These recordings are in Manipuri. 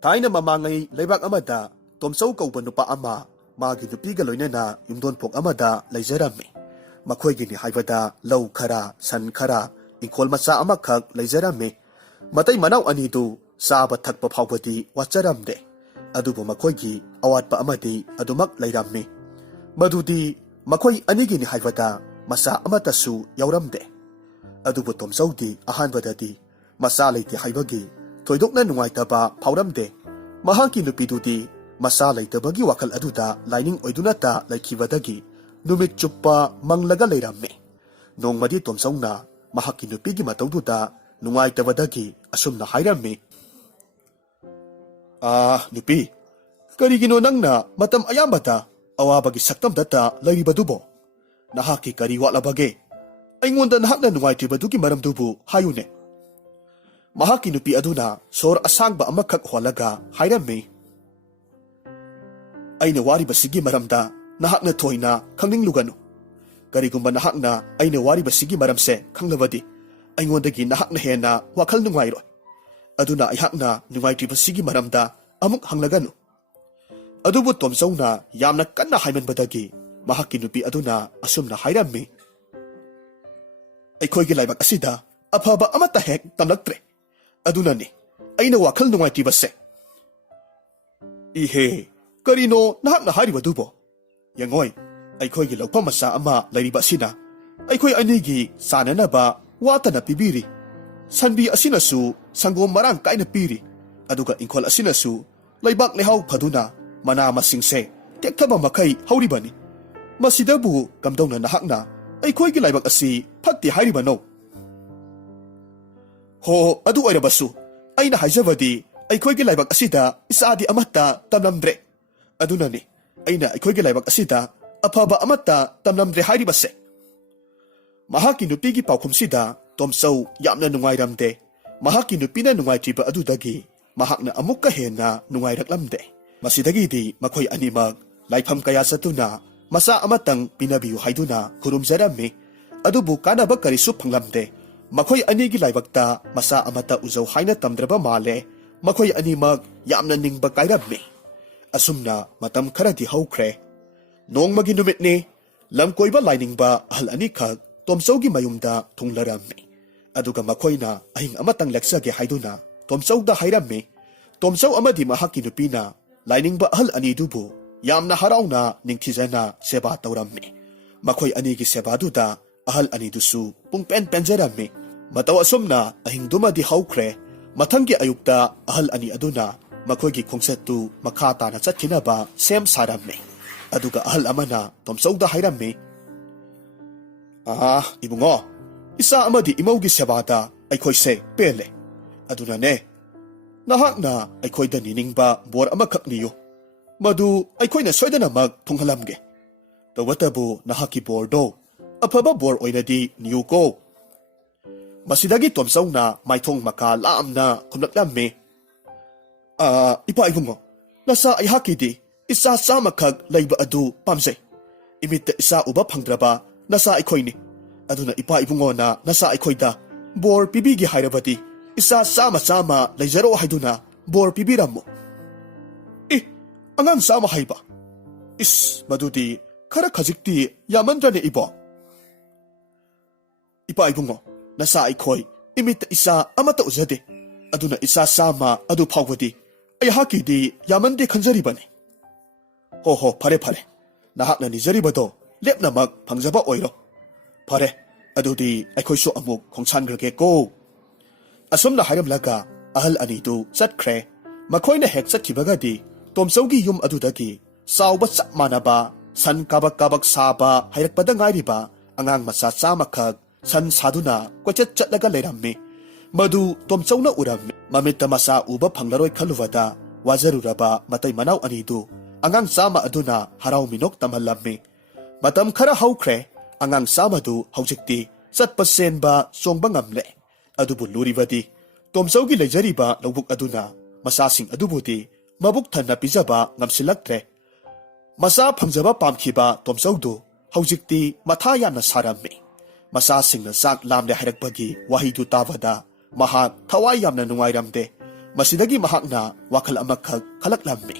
ꯊꯥꯏꯅ ꯃꯃꯥꯡꯉꯩ ꯂꯩꯕꯥꯛ ꯑꯃꯗ ꯇꯣꯝꯆꯧ ꯀꯧꯕ ꯅꯨꯄꯥ ꯑꯃ ꯃꯥꯒꯤ ꯅꯨꯄꯤꯒ ꯂꯣꯏꯅꯅ ꯌꯨꯝꯊꯣꯡꯄꯣꯛ ꯑꯃꯗ ꯂꯩꯖꯔꯝꯃꯤ꯫ ꯃꯈꯣꯏꯒꯤꯅꯤ ꯍꯥꯏꯕꯗ ꯂꯧ ꯈꯔ, ꯁꯟ ꯈꯔ, ꯏꯪꯈꯣꯜ ꯃꯆꯥ ꯑꯃꯈꯛ ꯂꯩꯖꯔꯝꯃꯤ꯫ ꯃꯇꯩ ꯃꯅꯥꯎ ꯑꯅꯤꯗꯨ ꯆꯥꯕ ꯊꯛꯄ ꯐꯥꯎꯕꯗꯤ ꯋꯥꯠꯆꯔꯝꯗꯦ꯫ ꯑꯗꯨꯕꯨ ꯃꯈꯣꯏꯒꯤ ꯑꯋꯥꯠꯄ ꯑꯃꯗꯤ ꯑꯗꯨꯃꯛ ꯂꯩꯔꯝꯃꯤ꯫ ꯃꯗꯨꯗꯤ ꯃꯈꯣꯏ ꯑꯅꯤꯒꯤꯅꯤ ꯍꯥꯏꯕꯗ ꯃꯆꯥ ꯑꯃꯠꯇꯁꯨ ꯌꯥꯎꯔꯝꯗꯦ꯫ ꯑꯗꯨꯕꯨ ꯇꯣꯝꯆꯧꯗꯤ ꯑꯍꯥꯟꯕꯗꯗꯤ ꯃꯆꯥ ꯂꯩꯇꯦ ꯍꯥꯏꯕꯒꯤ ꯊꯣꯏꯗꯣꯛꯅ ꯅꯨꯡꯉꯥꯏꯇꯕ ꯐꯥꯎꯔꯝꯗꯦ꯫ ꯃꯍꯥꯛꯀꯤ ꯅꯨꯄꯤꯗꯨꯗꯤ ꯃꯆꯥ ꯂꯩꯇꯕꯒꯤ ꯋꯥꯈꯜ ꯑꯗꯨꯗ ꯂꯥꯏꯅꯤꯡ ꯑꯣꯏꯗꯨꯅꯇ ꯂꯩꯈꯤꯕꯗꯒꯤ ꯅꯨꯃꯤꯠ ꯆꯨꯞꯄ ꯃꯪꯂꯒ ꯂꯩꯔꯝꯃꯤ꯫ ꯅꯣꯡꯃꯗꯤ ꯇꯣꯝꯆꯧꯅ ꯃꯍꯥꯛꯀꯤ ꯅꯨꯄꯤꯒꯤ ꯃꯇꯧꯗꯨꯗ ꯅꯨꯡꯉꯥꯏꯇꯕꯗꯒꯤ ꯑꯁꯨꯝꯅ ꯍꯥꯏꯔꯝꯃꯤ, ꯅꯨꯄꯤ, ꯀꯔꯤꯒꯤꯅꯣ ꯅꯪꯅ ꯃꯇꯝ ꯑꯌꯥꯝꯕꯗ ꯑꯋꯥꯕꯒꯤ ꯁꯛꯇꯝꯗꯇ ꯂꯩꯔꯤꯕꯗꯨꯕꯣ? ꯅꯍꯥꯛꯀꯤ ꯀꯔꯤ ꯋꯥꯠꯂꯕꯒꯦ? ꯑꯩꯉꯣꯟꯗ ꯅꯍꯥꯛꯅ ꯅꯨꯡꯉꯥꯏꯇ꯭ꯔꯤꯕꯗꯨꯒꯤ ꯃꯔꯝꯗꯨꯕꯨ ꯍꯥꯏꯌꯨꯅꯦ꯫ ꯃꯍꯥꯛꯀꯤ ꯅꯨꯄꯤ ꯑꯗꯨꯅ ꯁꯣꯔ ꯑꯁꯥꯡꯕ ꯑꯃꯈꯛ ꯍꯣꯜꯂꯒ ꯍꯥꯏꯔꯝꯃꯤ, ꯑꯩꯅ ꯋꯥꯔꯤꯕꯁꯤꯒꯤ ꯃꯔꯝꯗ ꯅꯍꯥꯛꯅ ꯊꯣꯏꯅ ꯈꯪꯅꯤꯡꯂꯨꯒꯅꯨ꯫ ꯀꯔꯤꯒꯨꯝꯕ ꯅꯍꯥꯛꯅ ꯑꯩꯅ ꯋꯥꯔꯤꯕꯁꯤꯒꯤ ꯃꯔꯝꯁꯦ ꯈꯪꯂꯕꯗꯤ ꯑꯩꯉꯣꯟꯗꯒꯤ ꯅꯍꯥꯛꯅ ꯍꯦꯟꯅ ꯋꯥꯈꯜ ꯅꯨꯡꯉꯥꯏꯔꯣꯏ꯫ ꯑꯗꯨꯅ ꯑꯩꯍꯥꯛꯅ ꯅꯨꯡꯉꯥꯏꯇ꯭ꯔꯤꯕꯁꯤꯒꯤ ꯃꯔꯝꯗ ꯑꯃꯨꯛ ꯍꯪꯂꯒꯅꯨ꯫ ꯑꯗꯨꯕꯨ ꯇꯣꯝꯆꯧꯅ ꯌꯥꯝꯅ ꯀꯟꯅ ꯍꯥꯏꯃꯟꯕꯗꯒꯤ ꯃꯍꯥꯛꯀꯤ ꯅꯨꯄꯤ ꯑꯗꯨꯅ ꯑꯁꯨꯝꯅ ꯍꯥꯏꯔꯝꯃꯤ, ꯑꯩꯈꯣꯏꯒꯤ ꯂꯥꯏꯕꯛ ꯑꯁꯤꯗ ꯑꯐꯕ ꯑꯃꯠꯇ ꯍꯦꯛ ꯇꯝꯂꯛꯇ꯭ꯔꯦ꯫ ꯑꯗꯨꯅꯅꯤ ꯑꯩꯅ ꯋꯥꯈꯜ ꯅꯨꯡꯉꯥꯏꯇ꯭ꯔꯤꯕꯁꯦ꯫ ꯏꯍꯦ, ꯀꯔꯤꯅꯣ ꯅꯍꯥꯛꯅ ꯍꯥꯏꯔꯤꯕꯗꯨꯕꯣ? ꯌꯦꯡꯉꯣꯏ, ꯑꯩꯈꯣꯏꯒꯤ ꯂꯧꯐꯝ ꯃꯆꯥ ꯑꯃ ꯂꯩꯔꯤꯕ ꯑꯁꯤꯅ ꯑꯩꯈꯣꯏ ꯑꯅꯤꯒꯤ ꯆꯥꯅꯅꯕ ꯋꯥꯠꯇꯅ ꯄꯤꯕꯤꯔꯤ꯫ ꯁꯟꯕꯤ ꯑꯁꯤꯅꯁꯨ ꯁꯪꯒꯣꯝ ꯃꯔꯥꯡ ꯀꯥꯏꯅ ꯄꯤꯔꯤ꯫ ꯑꯗꯨꯒ ꯏꯪꯈꯣꯜ ꯑꯁꯤꯅꯁꯨ ꯂꯩꯕꯥꯛ ꯂꯩꯍꯥꯎ ꯐꯗꯨꯅ ꯃꯅꯥ ꯃꯁꯤꯡꯁꯦ ꯇꯦꯛꯊꯕ ꯃꯈꯩ ꯍꯧꯔꯤꯕꯅꯤ꯫ ꯃꯁꯤꯗꯕꯨ ꯀꯝꯗꯧꯅ ꯅꯍꯥꯛꯅ ꯑꯩꯈꯣꯏꯒꯤ ꯂꯥꯏꯕꯛ ꯑꯁꯤ ꯐꯠꯇꯦ ꯍꯥꯏꯔꯤꯕꯅꯣ? ꯍꯣ, ꯑꯗꯨ ꯑꯣꯏꯔꯕꯁꯨ ꯑꯩꯅ ꯍꯥꯏꯖꯕꯗꯤ ꯑꯩꯈꯣꯏꯒꯤ ꯂꯥꯏꯕꯛ ꯑꯁꯤꯗ ꯏꯆꯥꯗꯤ ꯑꯃꯠꯇ ꯇꯝꯂꯝꯗ꯭ꯔꯦ꯫ ꯑꯗꯨꯅꯅꯤ ꯑꯩꯅ ꯑꯩꯈꯣꯏꯒꯤ ꯂꯥꯏꯕꯛ ꯑꯁꯤꯗ ꯑꯐꯕ ꯑꯃꯠꯇ ꯇꯝꯂꯝꯗ꯭ꯔꯦ ꯍꯥꯏꯔꯤꯕꯁꯦ꯫ ꯃꯍꯥꯛꯀꯤ ꯅꯨꯄꯤꯒꯤ ꯄꯥꯎꯈꯨꯝꯁꯤꯗ ꯇꯣꯝꯆꯧ ꯌꯥꯝꯅ ꯅꯨꯡꯉꯥꯏꯔꯝꯗꯦ꯫ ꯃꯍꯥꯛꯀꯤ ꯅꯨꯄꯤꯅ ꯅꯨꯡꯉꯥꯏꯇ꯭ꯔꯤꯕ ꯑꯗꯨꯗꯒꯤ ꯃꯍꯥꯛꯅ ꯑꯃꯨꯛꯀ ꯍꯦꯟꯅ ꯅꯨꯡꯉꯥꯏꯔꯛꯂꯝꯗꯦ꯫ ꯃꯁꯤꯗꯒꯤꯗꯤ ꯃꯈꯣꯏ ꯑꯅꯤꯃꯛ ꯂꯥꯏꯐꯝ ꯀꯌꯥ ꯆꯠꯇꯨꯅ ꯃꯆꯥ ꯑꯃꯇꯪ ꯄꯤꯅꯕꯤꯌꯨ ꯍꯥꯏꯗꯨꯅ ꯈꯨꯔꯨꯝꯖꯔꯝꯃꯤ꯫ ꯑꯗꯨꯕꯨ ꯀꯥꯟꯅꯕ ꯀꯔꯤꯁꯨ ꯐꯪꯂꯝꯗꯦ꯫ ꯃꯈꯣꯏ ꯑꯅꯤꯒꯤ ꯂꯥꯏꯕꯛꯇ ꯃꯆꯥ ꯑꯃꯠꯇ ꯎꯖꯧ ꯍꯥꯏꯅ ꯇꯝꯗ꯭ꯔꯕ ꯃꯥꯜꯂꯦ꯫ ꯃꯈꯣꯏ ꯑꯅꯤꯃꯛ ꯌꯥꯝꯅ ꯅꯤꯡꯕ ꯀꯥꯏꯔꯝꯃꯤ꯫ ꯑꯁꯨꯝꯅ ꯃꯇꯝ ꯈꯔꯗꯤ ꯍꯧꯈ꯭ꯔꯦ꯫ ꯅꯣꯡꯃꯒꯤ ꯅꯨꯃꯤꯠꯅꯤ꯫ ꯂꯝꯀꯣꯏꯕ ꯂꯥꯏꯅꯤꯡꯕ ꯑꯍꯜ ꯑꯅꯤꯈꯛ ꯇꯣꯝꯆꯧꯒꯤ ꯃꯌꯨꯝꯗ ꯊꯨꯡꯂꯔꯝꯃꯤ꯫ ꯑꯗꯨꯒ ꯃꯈꯣꯏꯅ ꯑꯍꯤꯡ ꯑꯃꯇꯪ ꯂꯦꯛꯆꯒꯦ ꯍꯥꯏꯗꯨꯅ ꯇꯣꯝꯆꯧꯗ ꯍꯥꯏꯔꯝꯃꯤ꯫ ꯇꯣꯝꯆꯧ ꯑꯃꯗꯤ ꯃꯍꯥꯛꯀꯤ ꯅꯨꯄꯤꯅ ꯂꯥꯏꯅꯤꯡꯕ ꯑꯍꯜ ꯑꯅꯤꯗꯨꯕꯨ ꯌꯥꯝꯅ ꯍꯔꯥꯎꯅ ꯅꯤꯡꯊꯤꯖꯅ ꯁꯦꯕꯥ ꯇꯧꯔꯝꯃꯤ꯫ ꯃꯈꯣꯏ ꯑꯅꯤꯒꯤ ꯁꯦꯕꯥꯗꯨꯗ ꯑꯍꯜ ꯑꯅꯤꯗꯨꯁꯨ ꯄꯨꯡꯄꯦꯟ ꯄꯦꯟꯖꯔꯝꯃꯤ꯫ ꯃꯇꯧ ꯑꯁꯨꯝꯅ ꯑꯍꯤꯡꯗꯨꯃꯗꯤ ꯍꯧꯈ꯭ꯔꯦ꯫ ꯃꯊꯪꯒꯤ ꯑꯌꯨꯛꯇ ꯑꯍꯜ ꯑꯅꯤ ꯑꯗꯨꯅ ꯃꯈꯣꯏꯒꯤ ꯈꯣꯡꯆꯠꯇꯨ ꯃꯈꯥ ꯇꯥꯅ ꯆꯠꯈꯤꯅꯕ ꯁꯦꯝ ꯁꯥꯔꯝꯃꯤ꯫ ꯑꯗꯨꯒ ꯑꯍꯜ ꯑꯃꯅ ꯇꯣꯝꯆꯧꯗ ꯍꯥꯏꯔꯝꯃꯤ, ꯏꯕꯨꯡꯉꯣ, ꯏꯆꯥ ꯑꯃꯗꯤ ꯏꯃꯧꯒꯤ ꯁꯦꯕꯥꯗ ꯑꯩꯈꯣꯏꯁꯦ ꯄꯦꯜꯂꯦ꯫ ꯑꯗꯨꯅꯅꯦ, ꯅꯍꯥꯛꯅ ꯑꯩꯈꯣꯏꯗ ꯅꯤꯅꯤꯡꯕ ꯕꯣꯔ ꯑꯃꯈꯛ ꯅꯤꯌꯨ꯫ ꯃꯗꯨ ꯑꯩꯈꯣꯏꯅ ꯁꯣꯏꯗꯅꯃꯛ ꯊꯨꯡꯍꯜꯂꯝꯒꯦ꯫ ꯇꯧꯕꯇꯕꯨ ꯅꯍꯥꯛꯀꯤ ꯕꯣꯔꯗꯣ ꯑꯐꯕ ꯕꯣꯔ ꯑꯣꯏꯅꯗꯤ ꯅꯤꯌꯨꯀꯣ꯫ ꯃꯁꯤꯗꯒꯤ ꯇꯣꯝꯆꯧꯅ ꯃꯥꯏꯊꯣꯡ ꯃꯀꯥ ꯂꯥꯝꯅ ꯈꯨꯝꯂꯛꯂꯝꯃꯤ, ꯏꯄꯥ ꯏꯕꯨꯡꯉꯣ, ꯅꯆꯥ ꯑꯩꯍꯥꯛꯀꯤꯗꯤ ꯏꯆꯥ 100ꯈꯛ ꯂꯩꯕ ꯑꯗꯨ ꯄꯥꯝꯖꯩ꯫ ꯏꯃꯤꯠꯇ ꯏꯆꯥ ꯎꯕ ꯐꯪꯗ꯭ꯔꯕ ꯅꯆꯥ ꯑꯩꯈꯣꯏꯅꯤ꯫ ꯑꯗꯨꯅ ꯏꯄꯥ ꯏꯕꯨꯡꯉꯣꯅ ꯅꯆꯥ ꯑꯩꯈꯣꯏꯗ ꯕꯣꯔ ꯄꯤꯕꯤꯒꯦ ꯍꯥꯏꯔꯕꯗꯤ ꯏꯆꯥ 100 ꯂꯩꯖꯔꯣ ꯍꯥꯏꯗꯨꯅ ꯕꯣꯔ ꯄꯤꯕꯤꯔꯝꯃꯨ꯫ ꯑꯉꯥꯡ 100 ꯍꯥꯏꯕ? ꯃꯗꯨꯗꯤ ꯈꯔ ꯈꯖꯤꯛꯇꯤ ꯌꯥꯝꯃꯟꯗ꯭ꯔꯅꯦ ꯏꯕꯣ? ꯏꯄꯥ ꯏꯕꯨꯡꯉꯣ, ꯅꯆꯥ ꯑꯩꯈꯣꯏ ꯏꯃꯤꯠꯇ ꯏꯆꯥ ꯑꯃꯠꯇ ꯎꯖꯗꯦ꯫ ꯑꯗꯨꯅ ꯏꯆꯥ 100 ꯑꯗꯨ ꯐꯥꯎꯕꯗꯤ ꯑꯩꯍꯥꯛꯀꯤꯗꯤ ꯌꯥꯝꯃꯟꯗꯦ ꯈꯟꯖꯔꯤꯕꯅꯤ꯫ ꯍꯣ, ꯐꯔꯦ ꯐꯔꯦ, ꯅꯍꯥꯛꯅ ꯅꯤꯖꯔꯤꯕꯗꯣ ꯂꯦꯞꯅꯃꯛ ꯐꯪꯖꯕ ꯑꯣꯏꯔꯣ꯫ ꯐꯔꯦ, ꯑꯗꯨꯗꯤ ꯑꯩꯈꯣꯏꯁꯨ ꯑꯃꯨꯛ ꯈꯣꯡꯁꯥꯟꯈ꯭ꯔꯒꯦꯀꯣ꯫ ꯑꯁꯨꯝꯅ ꯍꯥꯏꯔꯝꯂꯒ ꯑꯍꯜ ꯑꯅꯤꯗꯨ ꯆꯠꯈ꯭ꯔꯦ꯫ ꯃꯈꯣꯏꯅ ꯍꯦꯛ ꯆꯠꯈꯤꯕꯒꯗꯤ ꯇꯣꯝꯆꯧꯒꯤ ꯌꯨꯝ ꯑꯗꯨꯗꯒꯤ ꯆꯥꯎꯕ ꯆꯞ ꯃꯥꯟꯅꯕ ꯁꯟ ꯀꯥꯕꯛ ꯀꯥꯕꯛ ꯁꯥꯕ ꯍꯩꯔꯛꯄꯗ ꯉꯥꯏꯔꯤꯕ ꯑꯉꯥꯡ ꯃꯆꯥ 100ꯈꯛ ꯁꯟ ꯁꯥꯗꯨꯅ ꯀꯣꯏꯆꯠ ꯆꯠꯂꯒ ꯂꯩꯔꯝꯃꯤ꯫ ꯃꯗꯨ ꯇꯣꯝꯆꯧꯅ ꯎꯔꯝꯃꯤ꯫ ꯃꯃꯤꯠꯇ ꯃꯆꯥ ꯎꯕ ꯐꯪꯂꯔꯣꯏ ꯈꯜꯂꯨꯕꯗ ꯋꯥꯖꯔꯨꯔꯕ ꯃꯇꯩ ꯃꯅꯥꯎ ꯑꯅꯤꯗꯨ ꯑꯉꯥꯡ 100 ꯑꯗꯨꯅ ꯍꯔꯥꯎ ꯃꯤꯅꯣꯛ ꯇꯝꯍꯜꯂꯝꯃꯤ꯫ ꯃꯇꯝ ꯈꯔ ꯍꯧꯈ꯭ꯔꯦ꯫ ꯑꯉꯥꯡ 100ꯗꯨ ꯍꯧꯖꯤꯛꯇꯤ ꯆꯠꯄ ꯆꯦꯟꯕ ꯆꯣꯡꯕ ꯉꯝꯂꯦ꯫ ꯑꯗꯨꯕꯨ ꯂꯨꯔꯤꯕꯗꯤ ꯇꯣꯝꯆꯧꯒꯤ ꯂꯩꯖꯔꯤꯕ ꯂꯧꯕꯨꯛ ꯑꯗꯨꯅ ꯃꯆꯥꯁꯤꯡ ꯑꯗꯨꯕꯨꯗꯤ ꯃꯕꯨꯛ ꯊꯟꯅ ꯄꯤꯖꯕ ꯉꯝꯁꯤꯜꯂꯛꯇ꯭ꯔꯦ꯫ ꯃꯆꯥ ꯐꯪꯖꯕ ꯄꯥꯝꯈꯤꯕ ꯇꯣꯝꯆꯧꯗꯨ ꯍꯧꯖꯤꯛꯇꯤ ꯃꯊꯥ ꯌꯥꯝꯅ ꯁꯥꯔꯝꯃꯤ꯫ ꯃꯆꯥꯁꯤꯡꯅ ꯆꯥꯛ ꯂꯥꯝꯂꯦ ꯍꯥꯏꯔꯛꯄꯒꯤ ꯋꯥꯍꯩꯗꯨ ꯇꯥꯕꯗ ꯃꯍꯥꯛ ꯊꯋꯥꯏ ꯌꯥꯝꯅ ꯅꯨꯡꯉꯥꯏꯔꯝꯗꯦ꯫ ꯃꯁꯤꯗꯒꯤ ꯃꯍꯥꯛꯅ ꯋꯥꯈꯜ ꯑꯃꯈꯛ ꯈꯜꯂꯛꯂꯝꯃꯤ꯫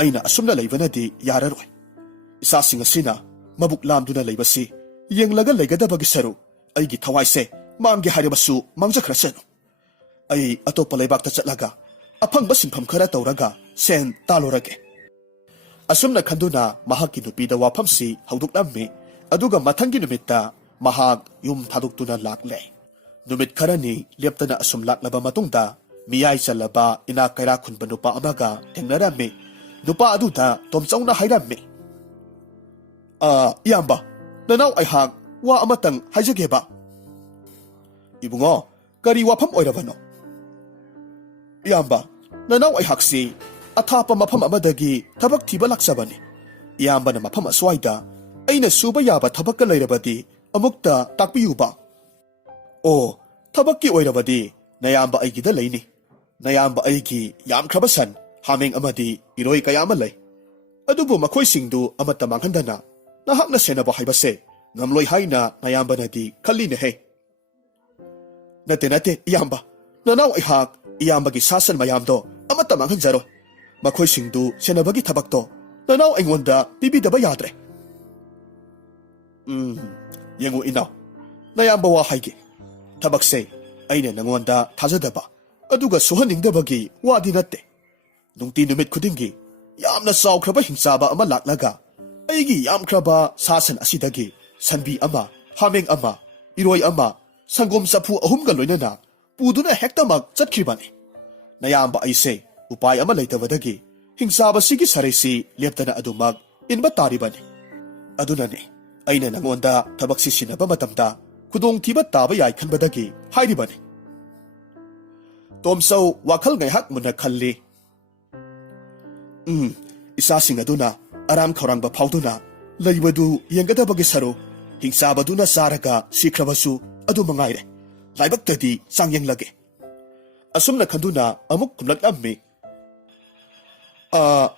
ꯑꯩꯅ ꯑꯁꯨꯝꯅ ꯂꯩꯕꯅꯗꯤ ꯌꯥꯔꯔꯣꯏ꯫ ꯏꯆꯥꯁꯤꯡ ꯑꯁꯤꯅ ꯃꯕꯨꯛ ꯂꯥꯝꯗꯨꯅ ꯂꯩꯕꯁꯤ ꯌꯦꯡꯂꯒ ꯂꯩꯒꯗꯕꯒꯤ ꯁꯔꯨꯛ ꯑꯩꯒꯤ ꯊꯋꯥꯏꯁꯦ ꯃꯥꯡꯒꯦ ꯍꯥꯏꯔꯕꯁꯨ ꯃꯥꯡꯖꯈ꯭ꯔꯁꯅꯨ꯫ ꯑꯩ ꯑꯇꯣꯞꯄ ꯂꯩꯕꯥꯛꯇ ꯆꯠꯂꯒ ꯑꯐꯪꯕ ꯁꯤꯟꯐꯝ ꯈꯔ ꯇꯧꯔꯒ ꯁꯦꯟ ꯇꯥꯜꯂꯨꯔꯒꯦ꯫ ꯑꯁꯨꯝꯅ ꯈꯟꯗꯨꯅ ꯃꯍꯥꯛꯀꯤ ꯅꯨꯄꯤꯗ ꯋꯥꯐꯝꯁꯤ ꯍꯧꯗꯣꯛꯂꯝꯃꯤ꯫ ꯑꯗꯨꯒ ꯃꯊꯪꯒꯤ ꯅꯨꯃꯤꯠꯇ ꯃꯍꯥꯛ ꯌꯨꯝ ꯊꯥꯗꯣꯛꯇꯨꯅ ꯂꯥꯛꯂꯦ꯫ ꯅꯨꯃꯤꯠ ꯈꯔꯅꯤ ꯂꯦꯞꯇꯅ ꯑꯁꯨꯝ ꯂꯥꯛꯂꯕ ꯃꯇꯨꯡꯗ ꯃꯤꯌꯥꯏ ꯆꯜꯂꯕ ꯏꯅꯥꯛ ꯀꯩꯔꯥꯛ ꯈꯨꯟꯕ ꯅꯨꯄꯥ ꯑꯃꯒ ꯊꯦꯡꯅꯔꯝꯃꯤ꯫ ꯅꯨꯄꯥ ꯑꯗꯨꯗ ꯇꯣꯝꯆꯧꯅ ꯍꯥꯏꯔꯝꯃꯤ, ꯏꯌꯥꯝꯕ, ꯅꯅꯥꯎ ꯑꯩꯍꯥꯛ ꯋꯥ ꯑꯃꯇꯪ ꯍꯥꯏꯖꯒꯦꯕ꯫ ꯏꯕꯨꯡꯉꯣ, ꯀꯔꯤ ꯋꯥꯐꯝ ꯑꯣꯏꯔꯕꯅꯣ? ꯏꯌꯥꯝꯕ, ꯅꯅꯥꯎ ꯑꯩꯍꯥꯛꯁꯤ ꯑꯊꯥꯞꯄ ꯃꯐꯝ ꯑꯃꯗꯒꯤ ꯊꯕꯛ ꯊꯤꯕ ꯂꯥꯛꯆꯕꯅꯤ꯫ ꯏꯌꯥꯝꯕꯅ ꯃꯐꯝ ꯑꯁ꯭ꯋꯥꯏꯗ ꯑꯩꯅ ꯁꯨꯕ ꯌꯥꯕ ꯊꯕꯛꯀ ꯂꯩꯔꯕꯗꯤ ꯑꯃꯨꯛꯇ ꯇꯥꯛꯄꯤꯌꯨꯕ꯫ ꯑꯣ, ꯊꯕꯛꯀꯤ ꯑꯣꯏꯔꯕꯗꯤ ꯅꯌꯥꯝꯕ ꯑꯩꯒꯤꯗ ꯂꯩꯅꯤ꯫ ꯅꯌꯥꯝꯕ ꯑꯩꯒꯤ ꯌꯥꯝꯈ꯭ꯔꯕ ꯁꯟ, ꯍꯥꯃꯦꯡ ꯑꯃꯗꯤ ꯏꯔꯣꯏ ꯀꯌꯥ ꯑꯃ ꯂꯩ꯫ ꯑꯗꯨꯕꯨ ꯃꯈꯣꯏꯁꯤꯡꯗꯨ ꯑꯃꯠꯇ ꯃꯥꯡꯍꯟꯗꯅ ꯅꯍꯥꯛꯅ ꯁꯦꯟꯅꯕ ꯍꯥꯏꯕꯁꯦ ꯉꯝꯂꯣꯏ ꯍꯥꯏꯅ ꯅꯌꯥꯝꯕꯅꯗꯤ ꯈꯜꯂꯤꯅꯦꯍꯦ꯫ ꯅꯠꯇꯦ ꯏꯌꯥꯝꯕ, ꯅꯅꯥꯎ ꯑꯩꯍꯥꯛ ꯏꯌꯥꯝꯕꯒꯤ ꯁꯥ ꯁꯟ ꯃꯌꯥꯝꯗꯣ ꯑꯃꯠꯇ ꯃꯥꯡꯍꯟꯖꯔꯣꯏ꯫ ꯃꯈꯣꯏꯁꯤꯡꯗꯨ ꯁꯦꯟꯅꯕꯒꯤ ꯊꯕꯛꯇꯣ ꯅꯅꯥꯎ ꯑꯩꯉꯣꯟꯗ ꯄꯤꯕꯤꯗꯕ ꯌꯥꯗ꯭ꯔꯦ꯫ ꯌꯦꯡꯉꯨ ꯏꯅꯥꯎ, ꯅꯌꯥꯝꯕ ꯋꯥ ꯍꯥꯏꯒꯦ꯫ ꯊꯕꯛꯁꯦ ꯑꯩꯅ ꯅꯉꯣꯟꯗ ꯊꯥꯖꯗꯕ ꯑꯗꯨꯒ ꯁꯨꯍꯟꯅꯤꯡꯗꯕꯒꯤ ꯋꯥꯗꯤ ꯅꯠꯇꯦ꯫ ꯅꯨꯡꯇꯤ ꯅꯨꯃꯤꯠ ꯈꯨꯗꯤꯡꯒꯤ ꯌꯥꯝꯅ ꯆꯥꯎꯈ꯭ꯔꯕ ꯍꯤꯡꯆꯥꯕ ꯑꯃ ꯂꯥꯛꯂꯒ ꯑꯩꯒꯤ ꯌꯥꯝꯈ꯭ꯔꯕ ꯁꯥ ꯁꯟ ꯑꯁꯤꯗꯒꯤ ꯁꯟꯕꯤ ꯑꯃ, ꯍꯥꯃꯦꯡ ꯑꯃ, ꯏꯔꯣꯏ ꯑꯃ, ꯁꯪꯒꯣꯝ ꯆꯐꯨ 3ꯒ ꯂꯣꯏꯅꯅ ꯄꯨꯗꯨꯅ ꯍꯦꯛꯇꯃꯛ ꯆꯠꯈꯤꯕꯅꯤ꯫ ꯅꯌꯥꯝꯕ ꯑꯩꯁꯦ ꯎꯄꯥꯏ ꯑꯃ ꯂꯩꯇꯕꯗꯒꯤ ꯍꯤꯡꯆꯥꯕꯁꯤꯒꯤ ꯁꯔꯩꯁꯤ ꯂꯦꯞꯇꯅ ꯑꯗꯨꯃꯛ ꯏꯟꯕ ꯇꯥꯔꯤꯕꯅꯤ꯫ ꯑꯗꯨꯅꯅꯤ ꯑꯩꯅ ꯅꯉꯣꯟꯗ ꯊꯕꯛꯁꯤ ꯁꯤꯟꯅꯕ ꯃꯇꯝꯗ ꯈꯨꯗꯣꯡꯊꯤꯕ ꯇꯥꯕ ꯌꯥꯏ ꯈꯟꯕꯗꯒꯤ ꯍꯥꯏꯔꯤꯕꯅꯤ꯫ ꯇꯣꯝꯆꯧ ꯋꯥꯈꯜ ꯉꯥꯏꯍꯥꯛ ꯃꯨꯟꯅ ꯈꯜꯂꯤ꯫ ꯏꯆꯥꯁꯤꯡ ꯑꯗꯨꯅ ꯑꯔꯥꯝ ꯈꯧꯔꯥꯡꯕ ꯐꯥꯎꯗꯨꯅ ꯂꯩꯕꯗꯨ ꯌꯦꯡꯒꯗꯕꯒꯤ ꯁꯔꯨꯛ ꯍꯤꯡꯆꯥꯕꯗꯨꯅ ꯆꯥꯔꯒ ꯁꯤꯈ꯭ꯔꯕꯁꯨ ꯑꯗꯨ ꯃꯉꯥꯏꯔꯦ꯫ ꯂꯥꯏꯕꯛꯇꯗꯤ ꯆꯥꯡꯌꯦꯡꯂꯒꯦ꯫ ꯑꯁꯨꯝꯅ ꯈꯟꯗꯨꯅ ꯑꯃꯨꯛ ꯈꯨꯝꯂꯛꯂꯝꯃꯤ,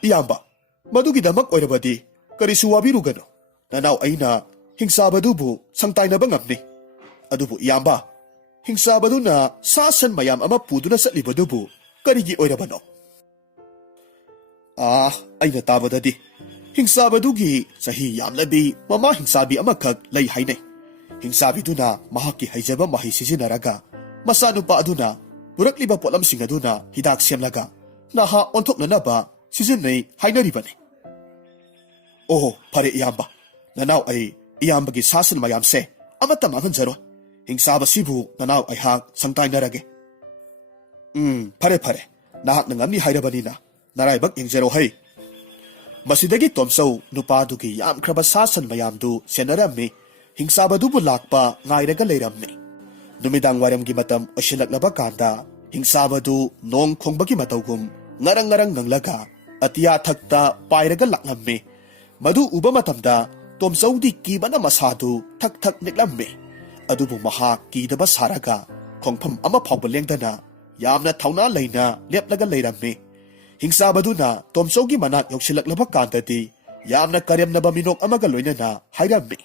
ꯏꯌꯥꯝꯕ, ꯃꯗꯨꯒꯤꯗꯃꯛ ꯑꯣꯏꯔꯕꯗꯤ ꯀꯔꯤꯁꯨ ꯋꯥꯕꯤꯔꯨꯒꯅꯨ꯫ ꯅꯅꯥꯎ ꯑꯩꯅ ꯍꯤꯡꯆꯥꯕꯗꯨꯕꯨ ꯁꯪꯇꯥꯏꯅꯕ ꯉꯝꯅꯤ꯫ ꯑꯗꯨꯕꯨ ꯏꯌꯥꯝꯕ, ꯍꯤꯡꯆꯥꯕꯗꯨꯅ ꯁꯥ ꯁꯟ ꯃꯌꯥꯝ ꯑꯃ ꯄꯨꯗꯨꯅ ꯆꯠꯂꯤꯕꯗꯨꯕꯨ ꯀꯔꯤꯒꯤ ꯑꯣꯏꯔꯕꯅꯣ? ꯑꯩꯅ ꯇꯥꯕꯗꯗꯤ ꯍꯤꯡꯆꯥꯕꯗꯨꯒꯤ ꯆꯍꯤ ꯌꯥꯝꯂꯕꯤ ꯃꯃꯥ ꯍꯤꯡꯆꯥꯕꯤ ꯑꯃꯈꯛ ꯂꯩ ꯍꯥꯏꯅꯩ꯫ ꯍꯤꯡꯆꯥꯕꯤꯗꯨꯅ ꯃꯍꯥꯛꯀꯤ ꯍꯩꯖꯕ ꯃꯍꯩ ꯁꯤꯖꯤꯟꯅꯔꯒ ꯃꯆꯥꯅꯨꯄꯥ ꯑꯗꯨꯅ ꯄꯨꯔꯛꯂꯤꯕ ꯄꯣꯠꯂꯝꯁꯤꯡ ꯑꯗꯨꯅ ꯍꯤꯗꯥꯛ ꯁꯦꯝꯂꯒ ꯅꯍꯥ ꯑꯣꯟꯊꯣꯛꯅꯅꯕ ꯁꯤꯖꯤꯟꯅꯩ ꯍꯥꯏꯅꯔꯤꯕꯅꯤ꯫ ꯑꯣ, ꯐꯔꯦ ꯏꯌꯥꯝꯕ, ꯅꯅꯥꯎ ꯑꯩ ꯏꯌꯥꯝꯕꯒꯤ ꯁꯥ ꯁꯟ ꯃꯌꯥꯝꯁꯦ ꯑꯃꯠꯇ ꯃꯥꯡꯍꯟꯖꯔꯣꯏ꯫ ꯍꯤꯡꯆꯥꯕꯁꯤꯕꯨ ꯅꯅꯥꯎ ꯑꯩꯍꯥꯛ ꯁꯪꯇꯥꯏꯅꯔꯒꯦ꯫ ꯐꯔꯦ, ꯅꯍꯥꯛꯅ ꯉꯝꯅꯤ ꯍꯥꯏꯔꯕꯅꯤꯅ ꯅꯔꯥꯏꯕꯛ ꯌꯦꯡꯖꯔꯣ ꯍꯩ꯫ ꯃꯁꯤꯗꯒꯤ ꯇꯣꯝꯆꯧ ꯅꯨꯄꯥꯗꯨꯒꯤ ꯌꯥꯝꯈ꯭ꯔꯕ ꯁꯥ ꯁꯟ ꯃꯌꯥꯝꯗꯨ ꯁꯦꯟꯅꯔꯝꯃꯤ꯫ ꯍꯤꯡꯆꯥꯕꯗꯨꯕꯨ ꯂꯥꯛꯄ ꯉꯥꯏꯔꯒ ꯂꯩꯔꯝꯃꯤ꯫ ꯅꯨꯃꯤꯗꯥꯡ ꯋꯥꯏꯔꯝꯒꯤ ꯃꯇꯝ ꯑꯣꯏꯁꯤꯜꯂꯛꯂꯕ ꯀꯥꯟꯗ ꯍꯤꯡꯆꯥꯕꯗꯨ ꯅꯣꯡ ꯈꯣꯡꯕꯒꯤ ꯃꯇꯧꯒꯨꯝ ꯉꯔꯪ ꯉꯪꯂꯒ ꯑꯇꯤꯌꯥ ꯊꯛꯇ ꯄꯥꯏꯔꯒ ꯂꯥꯛꯂꯝꯃꯤ꯫ ꯃꯗꯨ ꯎꯕ ꯃꯇꯝꯗ ꯇꯣꯝꯆꯧꯗꯤ ꯀꯤꯕꯅ ꯃꯁꯥꯗꯨ ꯊꯛ ꯊꯛ ꯅꯤꯛꯂꯝꯃꯤ꯫ ꯑꯗꯨꯕꯨ ꯃꯍꯥꯛ ꯀꯤꯗꯕ ꯁꯥꯔꯒ ꯈꯣꯡꯐꯝ ꯑꯃ ꯐꯥꯎꯕ ꯂꯦꯡꯗꯅ ꯌꯥꯝꯅ ꯊꯧꯅꯥ ꯂꯩꯅ ꯂꯦꯞꯂꯒ ꯂꯩꯔꯝꯃꯤ꯫ ꯍꯤꯡꯆꯥꯕꯗꯨꯅ ꯇꯣꯝꯆꯧꯒꯤ ꯃꯅꯥꯛ ꯌꯧꯁꯤꯜꯂꯛꯂꯕ ꯀꯥꯟꯗꯗꯤ ꯌꯥꯝꯅ ꯀꯔꯦꯝꯅꯕ ꯃꯤꯅꯣꯛ ꯑꯃꯒ ꯂꯣꯏꯅꯅ ꯍꯥꯏꯔꯝꯃꯤ,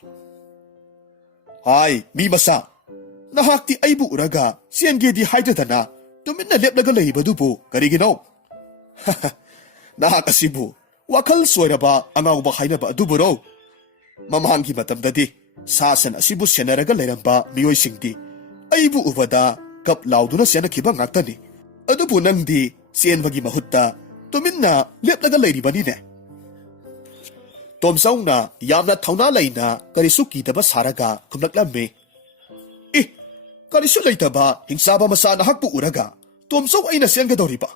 ꯍꯥꯏ ꯃꯤ ꯃꯆꯥ, ꯅꯍꯥꯛꯇꯤ ꯑꯩꯕꯨ ꯎꯔꯒ ꯆꯦꯟꯒꯦꯗꯤ ꯍꯥꯏꯗ꯭ꯔꯗꯅ ꯇꯨꯃꯤꯟꯅ ꯂꯦꯞꯂꯒ ꯂꯩꯔꯤꯕꯗꯨꯕꯨ ꯀꯔꯤꯒꯤꯅꯣ? ꯅꯍꯥꯛ ꯑꯁꯤꯕꯨ ꯋꯥꯈꯜ ꯆꯣꯏꯔꯕ ꯑꯉꯥꯎꯕ ꯍꯥꯏꯅꯕ ꯑꯗꯨꯕꯨꯔꯣ? ꯃꯃꯥꯡꯒꯤ ꯃꯇꯝꯗꯗꯤ ꯁꯥ ꯁꯟ ꯑꯁꯤꯕꯨ ꯁꯦꯟꯅꯔꯒ ꯂꯩꯔꯝꯕ ꯃꯤꯑꯣꯏꯁꯤꯡꯗꯤ ꯑꯩꯕꯨ ꯎꯕꯗ ꯀꯞ ꯂꯥꯎꯗꯨꯅ ꯆꯦꯟꯅꯈꯤꯕ ꯉꯥꯛꯇꯅꯤ꯫ ꯑꯗꯨꯕꯨ ꯅꯪꯗꯤ ꯆꯦꯟꯕꯒꯤ ꯃꯍꯨꯠꯇ ꯇꯨꯃꯤꯟꯅ ꯂꯦꯞꯂꯒ ꯂꯩꯔꯤꯕꯅꯤꯅꯦ꯫ ꯇꯣꯝꯆꯧꯅ ꯌꯥꯝꯅ ꯊꯧꯅꯥ ꯂꯩꯅ ꯀꯔꯤꯁꯨ ꯀꯤꯗꯕ ꯁꯥꯔꯒ ꯈꯨꯝꯂꯛꯂꯝꯃꯤ, ꯀꯔꯤꯁꯨ ꯂꯩꯇꯕ ꯍꯤꯡꯆꯥꯕ ꯃꯆꯥ ꯅꯍꯥꯛꯄꯨ ꯎꯔꯒ ꯇꯣꯝꯆꯧ ꯑꯩꯅ ꯆꯦꯟꯒꯗꯧꯔꯤꯕ?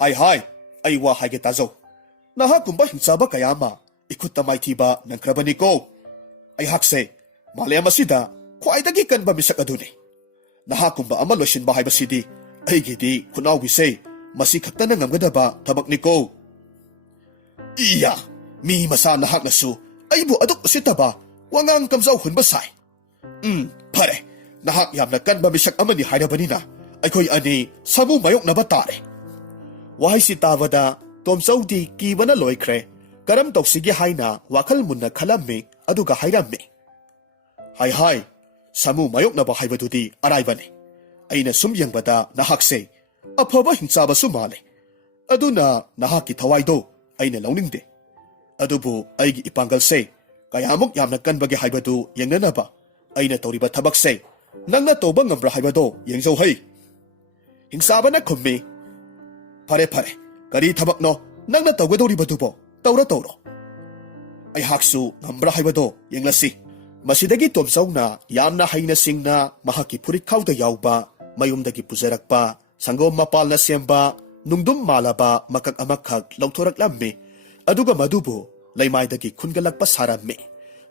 ꯍꯥꯏ, ꯑꯩ ꯋꯥ ꯍꯥꯏꯒꯦ ꯇꯥꯖꯧ꯫ ꯅꯍꯥꯛꯀꯨꯝꯕ ꯍꯤꯡꯆꯥꯕ ꯀꯌꯥ ꯑꯃ ꯏꯈꯨꯠꯇ ꯃꯥꯏꯊꯤꯕ ꯅꯪꯈ꯭ꯔꯕꯅꯤꯀꯣ꯫ ꯑꯩꯍꯥꯛꯁꯦ ꯃꯥꯂꯦꯝ ꯑꯁꯤꯗ ꯈ꯭ꯋꯥꯏꯗꯒꯤ ꯀꯟꯕ ꯃꯤꯁꯛ ꯑꯗꯨꯅꯤ꯫ ꯅꯍꯥꯛꯀꯨꯝꯕ ꯑꯃ ꯂꯣꯏꯁꯤꯟꯕ ꯍꯥꯏꯕꯁꯤꯗꯤ ꯑꯩꯒꯤꯗꯤ ꯈꯨꯠꯅꯥꯎꯕꯤꯁꯦ ꯃꯁꯤ ꯈꯛꯇꯅ ꯉꯝꯒꯗꯕ ꯊꯕꯛꯅꯤꯀꯣ꯫ ꯃꯤ ꯃꯆꯥ ꯅꯍꯥꯛꯅꯁꯨ ꯑꯩꯕꯨ ꯑꯗꯨꯛ ꯎꯁꯤꯠꯇꯕ ꯋꯥꯉꯥꯡ ꯀꯝꯖꯥꯎ ꯍꯨꯟꯕ ꯁꯥꯏ꯫ ꯐꯔꯦ, ꯅꯍꯥꯛ ꯌꯥꯝꯅ ꯀꯟꯕ ꯃꯤꯁꯛ ꯑꯃꯅꯤ ꯍꯥꯏꯔꯕꯅꯤꯅ ꯑꯩꯈꯣꯏ ꯑꯅꯤ ꯁꯥꯃꯨ ꯃꯥꯌꯣꯛꯅꯕ ꯇꯥꯔꯦ꯫ ꯋꯥꯍꯩꯁꯤ ꯇꯥꯕꯗ ꯇꯣꯝꯆꯧꯗꯤ ꯀꯤꯕꯅ ꯂꯣꯏꯈ꯭ꯔꯦ꯫ ꯀꯔꯝ ꯇꯧꯁꯤꯒꯦ ꯍꯥꯏꯅ ꯋꯥꯈꯜ ꯃꯨꯟꯅ ꯈꯜꯂꯝꯃꯤ꯫ ꯑꯗꯨꯒ ꯍꯥꯏꯔꯝꯃꯤ, ꯍꯥꯏ, ꯁꯥꯃꯨ ꯃꯥꯌꯣꯛꯅꯕ ꯍꯥꯏꯕꯗꯨꯗꯤ ꯑꯔꯥꯏꯕꯅꯤ꯫ ꯑꯩꯅ ꯁꯨꯝ ꯌꯦꯡꯕꯗ ꯅꯍꯥꯛꯁꯦ ꯑꯐꯕ ꯍꯤꯡꯆꯥꯕꯁꯨ ꯃꯥꯜꯂꯦ, ꯑꯗꯨꯅ ꯅꯍꯥꯛꯀꯤ ꯊꯋꯥꯏꯗꯣ ꯑꯩꯅ ꯂꯧꯅꯤꯡꯗꯦ꯫ ꯑꯗꯨꯕꯨ ꯑꯩꯒꯤ ꯏꯄꯥꯡꯒꯜꯁꯦ ꯀꯌꯥꯃꯨꯛ ꯌꯥꯝꯅ ꯀꯟꯕꯒꯦ ꯍꯥꯏꯕꯗꯨ ꯌꯦꯡꯅꯅꯕ ꯑꯩꯅ ꯇꯧꯔꯤꯕ ꯊꯕꯛꯁꯦ ꯅꯪꯅ ꯇꯧꯕ ꯉꯝꯕ꯭ꯔꯥ ꯍꯥꯏꯕꯗꯣ ꯌꯦꯡꯖꯧꯍꯩ꯫ ꯍꯤꯡꯆꯥꯕꯅ ꯈꯨꯝꯃꯤ, ꯐꯔꯦ ꯐꯔꯦ, ꯀꯔꯤ ꯊꯕꯛꯅꯣ ꯅꯪꯅ ꯇꯧꯒꯗꯧꯔꯤꯕꯗꯨꯕꯣ? ꯇꯧꯔꯣ꯫ ꯑꯩꯍꯥꯛꯁꯨ ꯉꯝꯕ꯭ꯔꯥ ꯍꯥꯏꯕꯗꯣ ꯌꯦꯡꯂꯁꯤ꯫ ꯃꯁꯤꯗꯒꯤ ꯇꯣꯝꯆꯧꯅ ꯌꯥꯝꯅ ꯍꯩꯅ ꯁꯤꯡꯅ ꯃꯍꯥꯛꯀꯤ ꯐꯨꯔꯤꯠꯈꯥꯎꯗ ꯌꯥꯎꯕ ꯃꯌꯨꯝꯗꯒꯤ ꯄꯨꯖꯔꯛꯄ ꯁꯪꯒꯣꯝ ꯃꯄꯥꯜꯅ ꯁꯦꯝꯕ ꯅꯨꯡꯗꯨꯝ ꯃꯥꯜꯂꯕ ꯃꯀꯛ ꯑꯃꯈꯛ ꯂꯧꯊꯣꯔꯛꯂꯝꯃꯤ, ꯑꯗꯨꯒ ꯃꯗꯨꯕꯨ ꯂꯩꯃꯥꯏꯗꯒꯤ ꯈꯨꯟꯒꯠꯂꯛꯄ ꯁꯥꯔꯝꯃꯤ꯫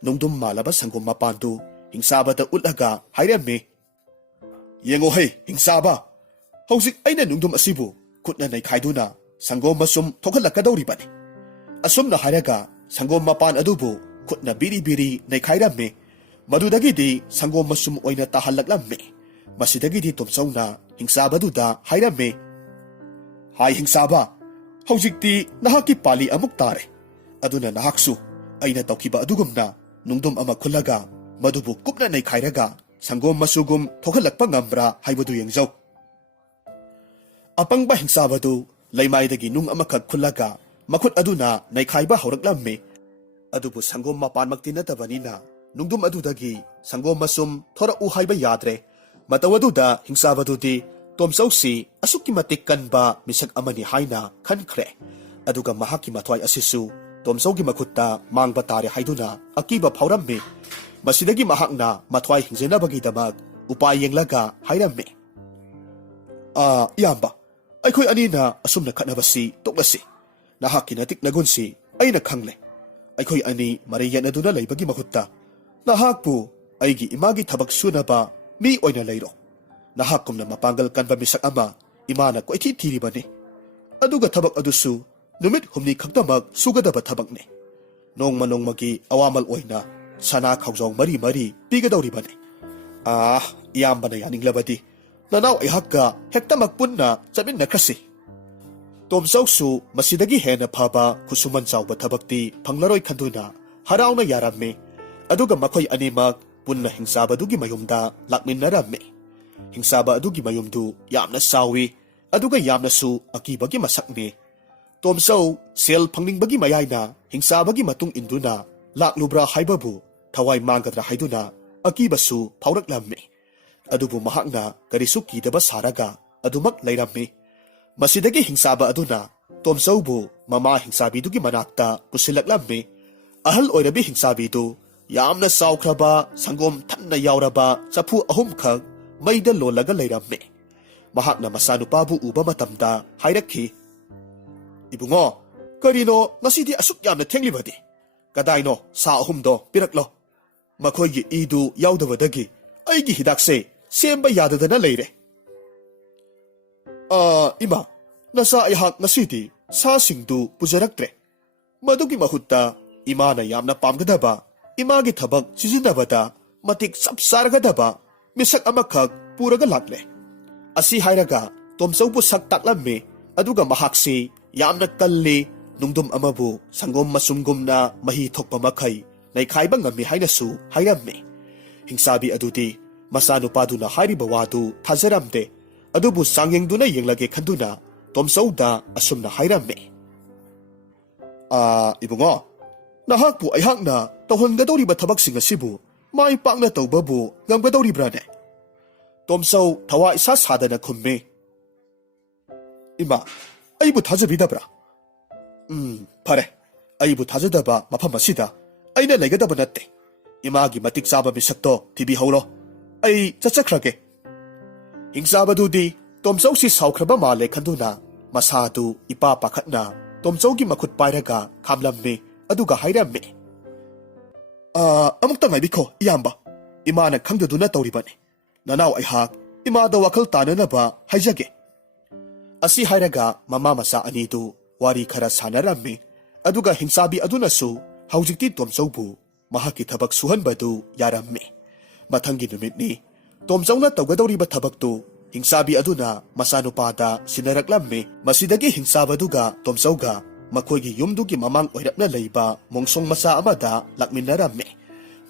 ꯅꯨꯡꯗꯨꯝ ꯃꯥꯜꯂꯕ ꯁꯪꯒꯣꯝ ꯃꯄꯥꯟꯗꯨ ꯍꯤꯡꯆꯥꯕꯗ ꯎꯠꯂꯒ ꯍꯥꯏꯔꯝꯃꯤ, ꯌꯦꯡꯉꯨꯍꯩ ꯍꯤꯡꯆꯥꯕ, ꯍꯧꯖꯤꯛ ꯑꯩꯅ ꯅꯨꯡꯗꯨꯝ ꯑꯁꯤꯕꯨ ꯈꯨꯠꯅ ꯅꯩꯈꯥꯏꯗꯨꯅ ꯁꯪꯒꯣꯝ ꯃꯁꯨꯝ ꯊꯣꯛꯍꯜꯂꯛꯀꯗꯧꯔꯤꯕꯅꯤ꯫ ꯑꯁꯨꯝꯅ ꯍꯥꯏꯔꯒ ꯁꯪꯒꯣꯝ ꯃꯄꯥꯟ ꯑꯗꯨꯕꯨ ꯈꯨꯠꯅ ꯕꯤꯔꯤ ꯕꯤꯔꯤ ꯅꯩꯈꯥꯏꯔꯝꯃꯤ꯫ ꯃꯗꯨꯗꯒꯤꯗꯤ ꯁꯪꯒꯣꯝ ꯃꯁꯨꯝ ꯑꯣꯏꯅ ꯇꯥꯍꯜꯂꯛꯂꯝꯃꯤ꯫ ꯃꯁꯤꯗꯒꯤꯗꯤ ꯇꯣꯝꯆꯧꯅ ꯍꯤꯡꯆꯥꯕꯗꯨꯗ ꯍꯥꯏꯔꯝꯃꯤ, ꯍꯥꯏ ꯍꯤꯡꯆꯥꯕ, ꯍꯧꯖꯤꯛꯇꯤ ꯅꯍꯥꯛꯀꯤ ꯄꯥꯂꯤ ꯑꯃꯨꯛ ꯇꯥꯔꯦ, ꯑꯗꯨꯅ ꯅꯍꯥꯛꯁꯨ ꯑꯩꯅ ꯇꯧꯈꯤꯕ ꯑꯗꯨꯒꯨꯝꯅ ꯅꯨꯡꯗꯨꯝ ꯑꯃ ꯈꯨꯜꯂꯒ ꯃꯗꯨꯕꯨ ꯀꯨꯞꯅ ꯅꯩꯈꯥꯏꯔꯒ ꯁꯪꯒꯣꯝ ꯃꯆꯨꯒꯨꯝ ꯊꯣꯛꯍꯜꯂꯛꯄ ꯉꯝꯕ꯭ꯔꯥ ꯍꯥꯏꯕꯗꯨ ꯌꯦꯡꯖꯧ꯫ ꯑꯄꯪꯕ ꯍꯤꯡꯆꯥꯕꯗꯨ ꯂꯩꯃꯥꯏꯗꯒꯤ ꯅꯨꯡ ꯑꯃꯈꯛ ꯈꯨꯜꯂꯒ ꯃꯈꯨꯠ ꯑꯗꯨꯅ ꯅꯩꯈꯥꯏꯕ ꯍꯧꯔꯛꯂꯝꯃꯤ꯫ ꯑꯗꯨꯕꯨ ꯁꯪꯒꯣꯝ ꯃꯄꯥꯟꯃꯛꯇꯤ ꯅꯠꯇꯕꯅꯤꯅ ꯅꯨꯡꯗꯨꯝ ꯑꯗꯨꯗꯒꯤ ꯁꯪꯒꯣꯝ ꯃꯁꯨꯝ ꯊꯣꯔꯛꯎ ꯍꯥꯏꯕ ꯌꯥꯗ꯭ꯔꯦ꯫ ꯃꯇꯧ ꯑꯗꯨꯗ ꯍꯤꯡꯆꯥꯕꯗꯨꯗꯤ ꯇꯣꯝꯆꯧꯁꯤ ꯑꯁꯨꯛꯀꯤ ꯃꯇꯤꯛ ꯀꯟꯕ ꯃꯤꯁꯛ ꯑꯃꯅꯤ ꯍꯥꯏꯅ ꯈꯟꯈ꯭ꯔꯦ꯫ ꯑꯗꯨꯒ ꯃꯍꯥꯛꯀꯤ ꯃꯊ꯭ꯋꯥꯏ ꯑꯁꯤꯁꯨ ꯇꯣꯝꯆꯧꯒꯤ ꯃꯈꯨꯠꯇ ꯃꯥꯡꯕ ꯇꯥꯔꯦ ꯍꯥꯏꯗꯨꯅ ꯑꯀꯤꯕ ꯐꯥꯎꯔꯝꯃꯤ꯫ ꯃꯁꯤꯗꯒꯤ ꯃꯍꯥꯛꯅ ꯃꯊ꯭ꯋꯥꯏ ꯍꯤꯡꯖꯅꯕꯒꯤꯗꯃꯛ ꯎꯄꯥꯏ ꯌꯦꯡꯂꯒ ꯍꯥꯏꯔꯝꯃꯤ, ꯏꯌꯥꯝꯕ, ꯑꯩꯈꯣꯏ ꯑꯅꯤꯅ ꯑꯁꯨꯝꯅ ꯈꯠꯅꯕꯁꯤ ꯇꯣꯛꯂꯁꯤ꯫ ꯅꯍꯥꯛꯀꯤ ꯅꯇꯤꯛ ꯅꯒꯨꯟꯁꯤ ꯑꯩꯅ ꯈꯪꯂꯦ꯫ ꯑꯩꯈꯣꯏ ꯑꯅꯤ ꯃꯔꯩ ꯌꯦꯠꯅꯗꯨꯅ ꯂꯩꯕꯒꯤ ꯃꯍꯨꯠꯇ ꯅꯍꯥꯛꯄꯨ ꯑꯩꯒꯤ ꯏꯃꯥꯒꯤ ꯊꯕꯛ ꯁꯨꯅꯕ ꯃꯤ ꯑꯣꯏꯅ ꯂꯩꯔꯣ꯫ ꯅꯍꯥꯛꯀꯨꯝꯅ ꯃꯄꯥꯡꯒꯜ ꯀꯟꯕ ꯃꯤꯁꯛ ꯑꯃ ꯏꯃꯥꯅ ꯀꯣꯏꯊꯤ ꯊꯤꯔꯤꯕꯅꯤ꯫ ꯑꯗꯨꯒ ꯊꯕꯛ ꯑꯗꯨꯁꯨ ꯅꯨꯃꯤꯠ ꯍꯨꯝꯅꯤ ꯈꯛꯇꯃꯛ ꯁꯨꯒꯗꯕ ꯊꯕꯛꯅꯤ꯫ ꯅꯣꯡꯃ ꯅꯣꯡꯃꯒꯤ ꯑꯋꯥꯃꯜ ꯑꯣꯏꯅ ꯁꯅꯥ ꯈꯥꯎꯖꯥꯎ ꯃꯔꯤ ꯄꯤꯒꯗꯧꯔꯤꯕꯅꯤ꯫ ꯏꯌꯥꯝꯕꯅ ꯌꯥꯅꯤꯡꯂꯕꯗꯤ ꯅꯅꯥꯎ ꯑꯩꯍꯥꯛꯀ ꯍꯦꯛꯇꯃꯛ ꯄꯨꯟꯅ ꯆꯠꯃꯤꯟꯅꯈ꯭ꯔꯁꯤ꯫ ꯇꯣꯝꯆꯧꯁꯨ ꯃꯁꯤꯗꯒꯤ ꯍꯦꯟꯅ ꯐꯕ ꯈꯨꯠꯁꯨꯃꯟ ꯆꯥꯎꯕ ꯊꯕꯛꯇꯤ ꯐꯪꯂꯔꯣꯏ ꯈꯟꯗꯨꯅ ꯍꯔꯥꯎꯅ ꯌꯥꯔꯝꯃꯤ꯫ ꯑꯗꯨꯒ ꯃꯈꯣꯏ ꯑꯅꯤꯃꯛ ꯄꯨꯟꯅ ꯍꯤꯡꯆꯥꯕꯗꯨꯒꯤ ꯃꯌꯨꯝꯗ ꯂꯥꯛꯃꯤꯟꯅꯔꯝꯃꯤ꯫ ꯍꯤꯡꯆꯥꯕ ꯑꯗꯨꯒꯤ ꯃꯌꯨꯝꯗꯨ ꯌꯥꯝꯅ ꯆꯥꯎꯏ, ꯑꯗꯨꯒ ꯌꯥꯝꯅꯁꯨ ꯑꯀꯤꯕꯒꯤ ꯃꯁꯛꯅꯤ꯫ ꯇꯣꯝꯆꯧ ꯁꯦꯜ ꯐꯪꯅꯤꯡꯕꯒꯤ ꯃꯌꯥꯏꯅ ꯍꯤꯡꯆꯥꯕꯒꯤ ꯃꯇꯨꯡ ꯏꯟꯗꯨꯅ ꯂꯥꯛꯂꯨꯕ꯭ꯔꯥ ꯍꯥꯏꯕꯕꯨ ꯊꯋꯥꯏ ꯃꯥꯡꯒꯗ꯭ꯔꯥ ꯍꯥꯏꯗꯨꯅ ꯑꯀꯤꯕꯁꯨ ꯐꯥꯎꯔꯛꯂꯝꯃꯤ꯫ ꯑꯗꯨꯕꯨ ꯃꯍꯥꯛꯅ ꯀꯔꯤꯁꯨ ꯀꯤꯗꯕ ꯁꯥꯔꯒ ꯑꯗꯨꯃꯛ ꯂꯩꯔꯝꯃꯤ꯫ ꯃꯁꯤꯗꯒꯤ ꯍꯤꯡꯆꯥꯕ ꯑꯗꯨꯅ ꯇꯣꯝꯆꯧꯕꯨ ꯃꯃꯥ ꯍꯤꯡꯆꯥꯕꯤꯗꯨꯒꯤ ꯃꯅꯥꯛꯇ ꯄꯨꯁꯤꯜꯂꯛꯂꯝꯃꯤ꯫ ꯑꯍꯜ ꯑꯣꯏꯔꯕꯤ ꯍꯤꯡꯆꯥꯕꯤꯗꯨ ꯌꯥꯝꯅ ꯆꯥꯎꯈ꯭ꯔꯕ ꯁꯪꯒꯣꯝ ꯊꯟꯅꯌꯥꯎꯔꯕ ꯆꯐꯨ 3 ꯃꯩꯗ ꯂꯣꯜꯂꯒ ꯂꯩꯔꯝꯃꯤ꯫ ꯃꯍꯥꯛꯅ ꯃꯆꯥꯅꯨꯄꯥꯕꯨ ꯎꯕ ꯃꯇꯝꯗ ꯍꯥꯏꯔꯛꯈꯤ, ꯏꯕꯨꯡꯉꯣ, ꯀꯔꯤꯅꯣ ꯉꯁꯤꯗꯤ ꯑꯁꯨꯛ ꯌꯥꯝꯅ ꯊꯦꯡꯂꯤꯕꯗꯤ? ꯀꯗꯥꯏꯅꯣ ꯁꯥ 3ꯗꯣ ꯄꯤꯔꯛꯂꯣ꯫ ꯃꯈꯣꯏꯒꯤ ꯏꯗꯨ ꯌꯥꯎꯗꯕꯗꯒꯤ ꯑꯩꯒꯤ ꯍꯤꯗꯥꯛꯁꯦ ꯁꯦꯝꯕ ꯌꯥꯗꯗꯅ ꯂꯩꯔꯦ꯫ ꯏꯃꯥ, ꯅꯆꯥ ꯑꯩꯍꯥꯛ ꯉꯁꯤꯗꯤ ꯁꯥꯁꯤꯡꯗꯨ ꯄꯨꯖꯔꯛꯇ꯭ꯔꯦ꯫ ꯃꯗꯨꯒꯤ ꯃꯍꯨꯠꯇ ꯏꯃꯥꯅ ꯌꯥꯝꯅ ꯄꯥꯝꯒꯗꯕ, ꯏꯃꯥꯒꯤ ꯊꯕꯛ ꯁꯤꯖꯤꯟꯅꯕꯗ ꯃꯇꯤꯛ ꯆꯞ ꯆꯥꯔꯒꯗꯕ ꯃꯤꯁꯛ ꯑꯃꯈꯛ ꯄꯨꯔꯒ ꯂꯥꯛꯂꯦ꯫ ꯑꯁꯤ ꯍꯥꯏꯔꯒ ꯇꯣꯝꯆꯧꯕꯨ ꯁꯛ ꯇꯥꯛꯂꯝꯃꯤ꯫ ꯑꯗꯨꯒ ꯃꯍꯥꯛꯁꯤ ꯌꯥꯝꯅ ꯀꯜꯂꯤ, ꯅꯨꯡꯗꯨꯝ ꯑꯃꯕꯨ ꯁꯪꯒꯣꯝ ꯃꯁꯨꯝꯒꯨꯝꯅ ꯃꯍꯤ ꯊꯣꯛꯄ ꯃꯈꯩ ꯅꯩꯈꯥꯏꯕ ꯉꯝꯃꯤ ꯍꯥꯏꯅꯁꯨ ꯍꯥꯏꯔꯝꯃꯤ꯫ ꯍꯤꯡꯆꯥꯕꯤ ꯑꯗꯨꯗꯤ ꯃꯆꯥꯅꯨꯄꯥꯗꯨꯅ ꯍꯥꯏꯔꯤꯕ ꯋꯥꯗꯨ ꯊꯥꯖꯔꯝꯗꯦ꯫ ꯑꯗꯨꯕꯨ ꯆꯥꯡꯌꯦꯡꯗꯨꯅ ꯌꯦꯡꯂꯒꯦ ꯈꯟꯗꯨꯅ ꯇꯣꯝꯆꯧꯗ ꯑꯁꯨꯝꯅ ꯍꯥꯏꯔꯝꯃꯤ, ꯏꯕꯨꯡꯉꯣ, ꯅꯍꯥꯛꯄꯨ ꯑꯩꯍꯥꯛꯅ ꯇꯧꯍꯟꯒꯗꯧꯔꯤꯕ ꯊꯕꯛꯁꯤꯡ ꯑꯁꯤꯕꯨ ꯃꯥꯏ ꯄꯥꯛꯅ ꯇꯧꯕꯕꯨ ꯉꯝꯒꯗꯧꯔꯤꯕ꯭ꯔꯥꯅꯦ? ꯇꯣꯝꯆꯧ ꯊꯋꯥ ꯏꯁꯥ ꯁꯥꯗꯅ ꯈꯨꯝꯃꯤ, ꯏꯃꯥ, ꯑꯩꯕꯨ ꯊꯥꯖꯕꯤꯗꯕ꯭ꯔꯥ? ꯐꯔꯦ, ꯑꯩꯕꯨ ꯊꯥꯖꯗꯕ ꯃꯐꯝ ꯑꯁꯤꯗ ꯑꯩꯅ ꯂꯩꯒꯗꯕ ꯅꯠꯇꯦ꯫ ꯏꯃꯥꯒꯤ ꯃꯇꯤꯛ ꯆꯥꯕ ꯃꯤꯁꯛꯇꯣ ꯊꯤꯕꯤꯍꯧꯔꯣ, ꯑꯩ ꯆꯠꯆꯈ꯭ꯔꯒꯦ꯫ ꯍꯤꯡꯆꯥꯕꯗꯨꯗꯤ ꯇꯣꯝꯆꯧꯁꯤ ꯁꯥꯎꯈ꯭ꯔꯕ ꯃꯥꯜꯂꯦ ꯈꯟꯗꯨꯅ ꯃꯁꯥꯗꯨ ꯏꯄꯥ ꯄꯥꯈꯠꯅ ꯇꯣꯝꯆꯧꯒꯤ ꯃꯈꯨꯠ ꯄꯥꯏꯔꯒ ꯈꯥꯝꯂꯝꯃꯤ꯫ ꯑꯗꯨꯒ ꯍꯥꯏꯔꯝꯃꯤ, ꯑꯃꯨꯛꯇ ꯉꯥꯏꯕꯤꯈꯣ ꯏꯌꯥꯝꯕ, ꯏꯃꯥꯅ ꯈꯪꯗꯗꯨꯅ ꯇꯧꯔꯤꯕꯅꯤ꯫ ꯅꯅꯥꯎ ꯑꯩꯍꯥꯛ ꯏꯃꯥꯗ ꯋꯥꯈꯜ ꯇꯥꯅꯅꯕ ꯍꯥꯏꯖꯒꯦ꯫ ꯑꯁꯤ ꯍꯥꯏꯔꯒ ꯃꯃꯥ ꯃꯆꯥ ꯑꯅꯤꯗꯨ ꯋꯥꯔꯤ ꯈꯔ ꯁꯥꯟꯅꯔꯝꯃꯤ꯫ ꯑꯗꯨꯒ ꯍꯤꯡꯆꯥꯕꯤ ꯑꯗꯨꯅꯁꯨ ꯍꯧꯖꯤꯛꯇꯤ ꯇꯣꯝꯆꯧꯕꯨ ꯃꯍꯥꯛꯀꯤ ꯊꯕꯛ ꯁꯨꯍꯟꯕꯗꯨ ꯌꯥꯔꯝꯃꯤ꯫ ꯃꯊꯪꯒꯤ ꯅꯨꯃꯤꯠꯅꯤ꯫ ꯇꯣꯝꯆꯧꯅ ꯇꯧꯒꯗꯧꯔꯤꯕ ꯊꯕꯛꯇꯨ ꯍꯤꯡꯆꯥꯕꯤ ꯑꯗꯨꯅ ꯃꯆꯥꯅꯨꯄꯥꯗ ꯁꯤꯟꯅꯔꯛꯂꯝꯃꯤ꯫ ꯃꯁꯤꯗꯒꯤ ꯍꯤꯡꯆꯥꯕꯗꯨꯒ ꯇꯣꯝꯆꯧꯒ ꯃꯈꯣꯏꯒꯤ ꯌꯨꯝꯗꯨꯒꯤ ꯃꯃꯥꯡ ꯑꯣꯏꯔꯞꯅ ꯂꯩꯕ ꯃꯣꯡꯁꯣꯡ ꯃꯆꯥ ꯑꯃꯗ ꯂꯥꯛꯃꯤꯟꯅꯔꯝꯃꯤ꯫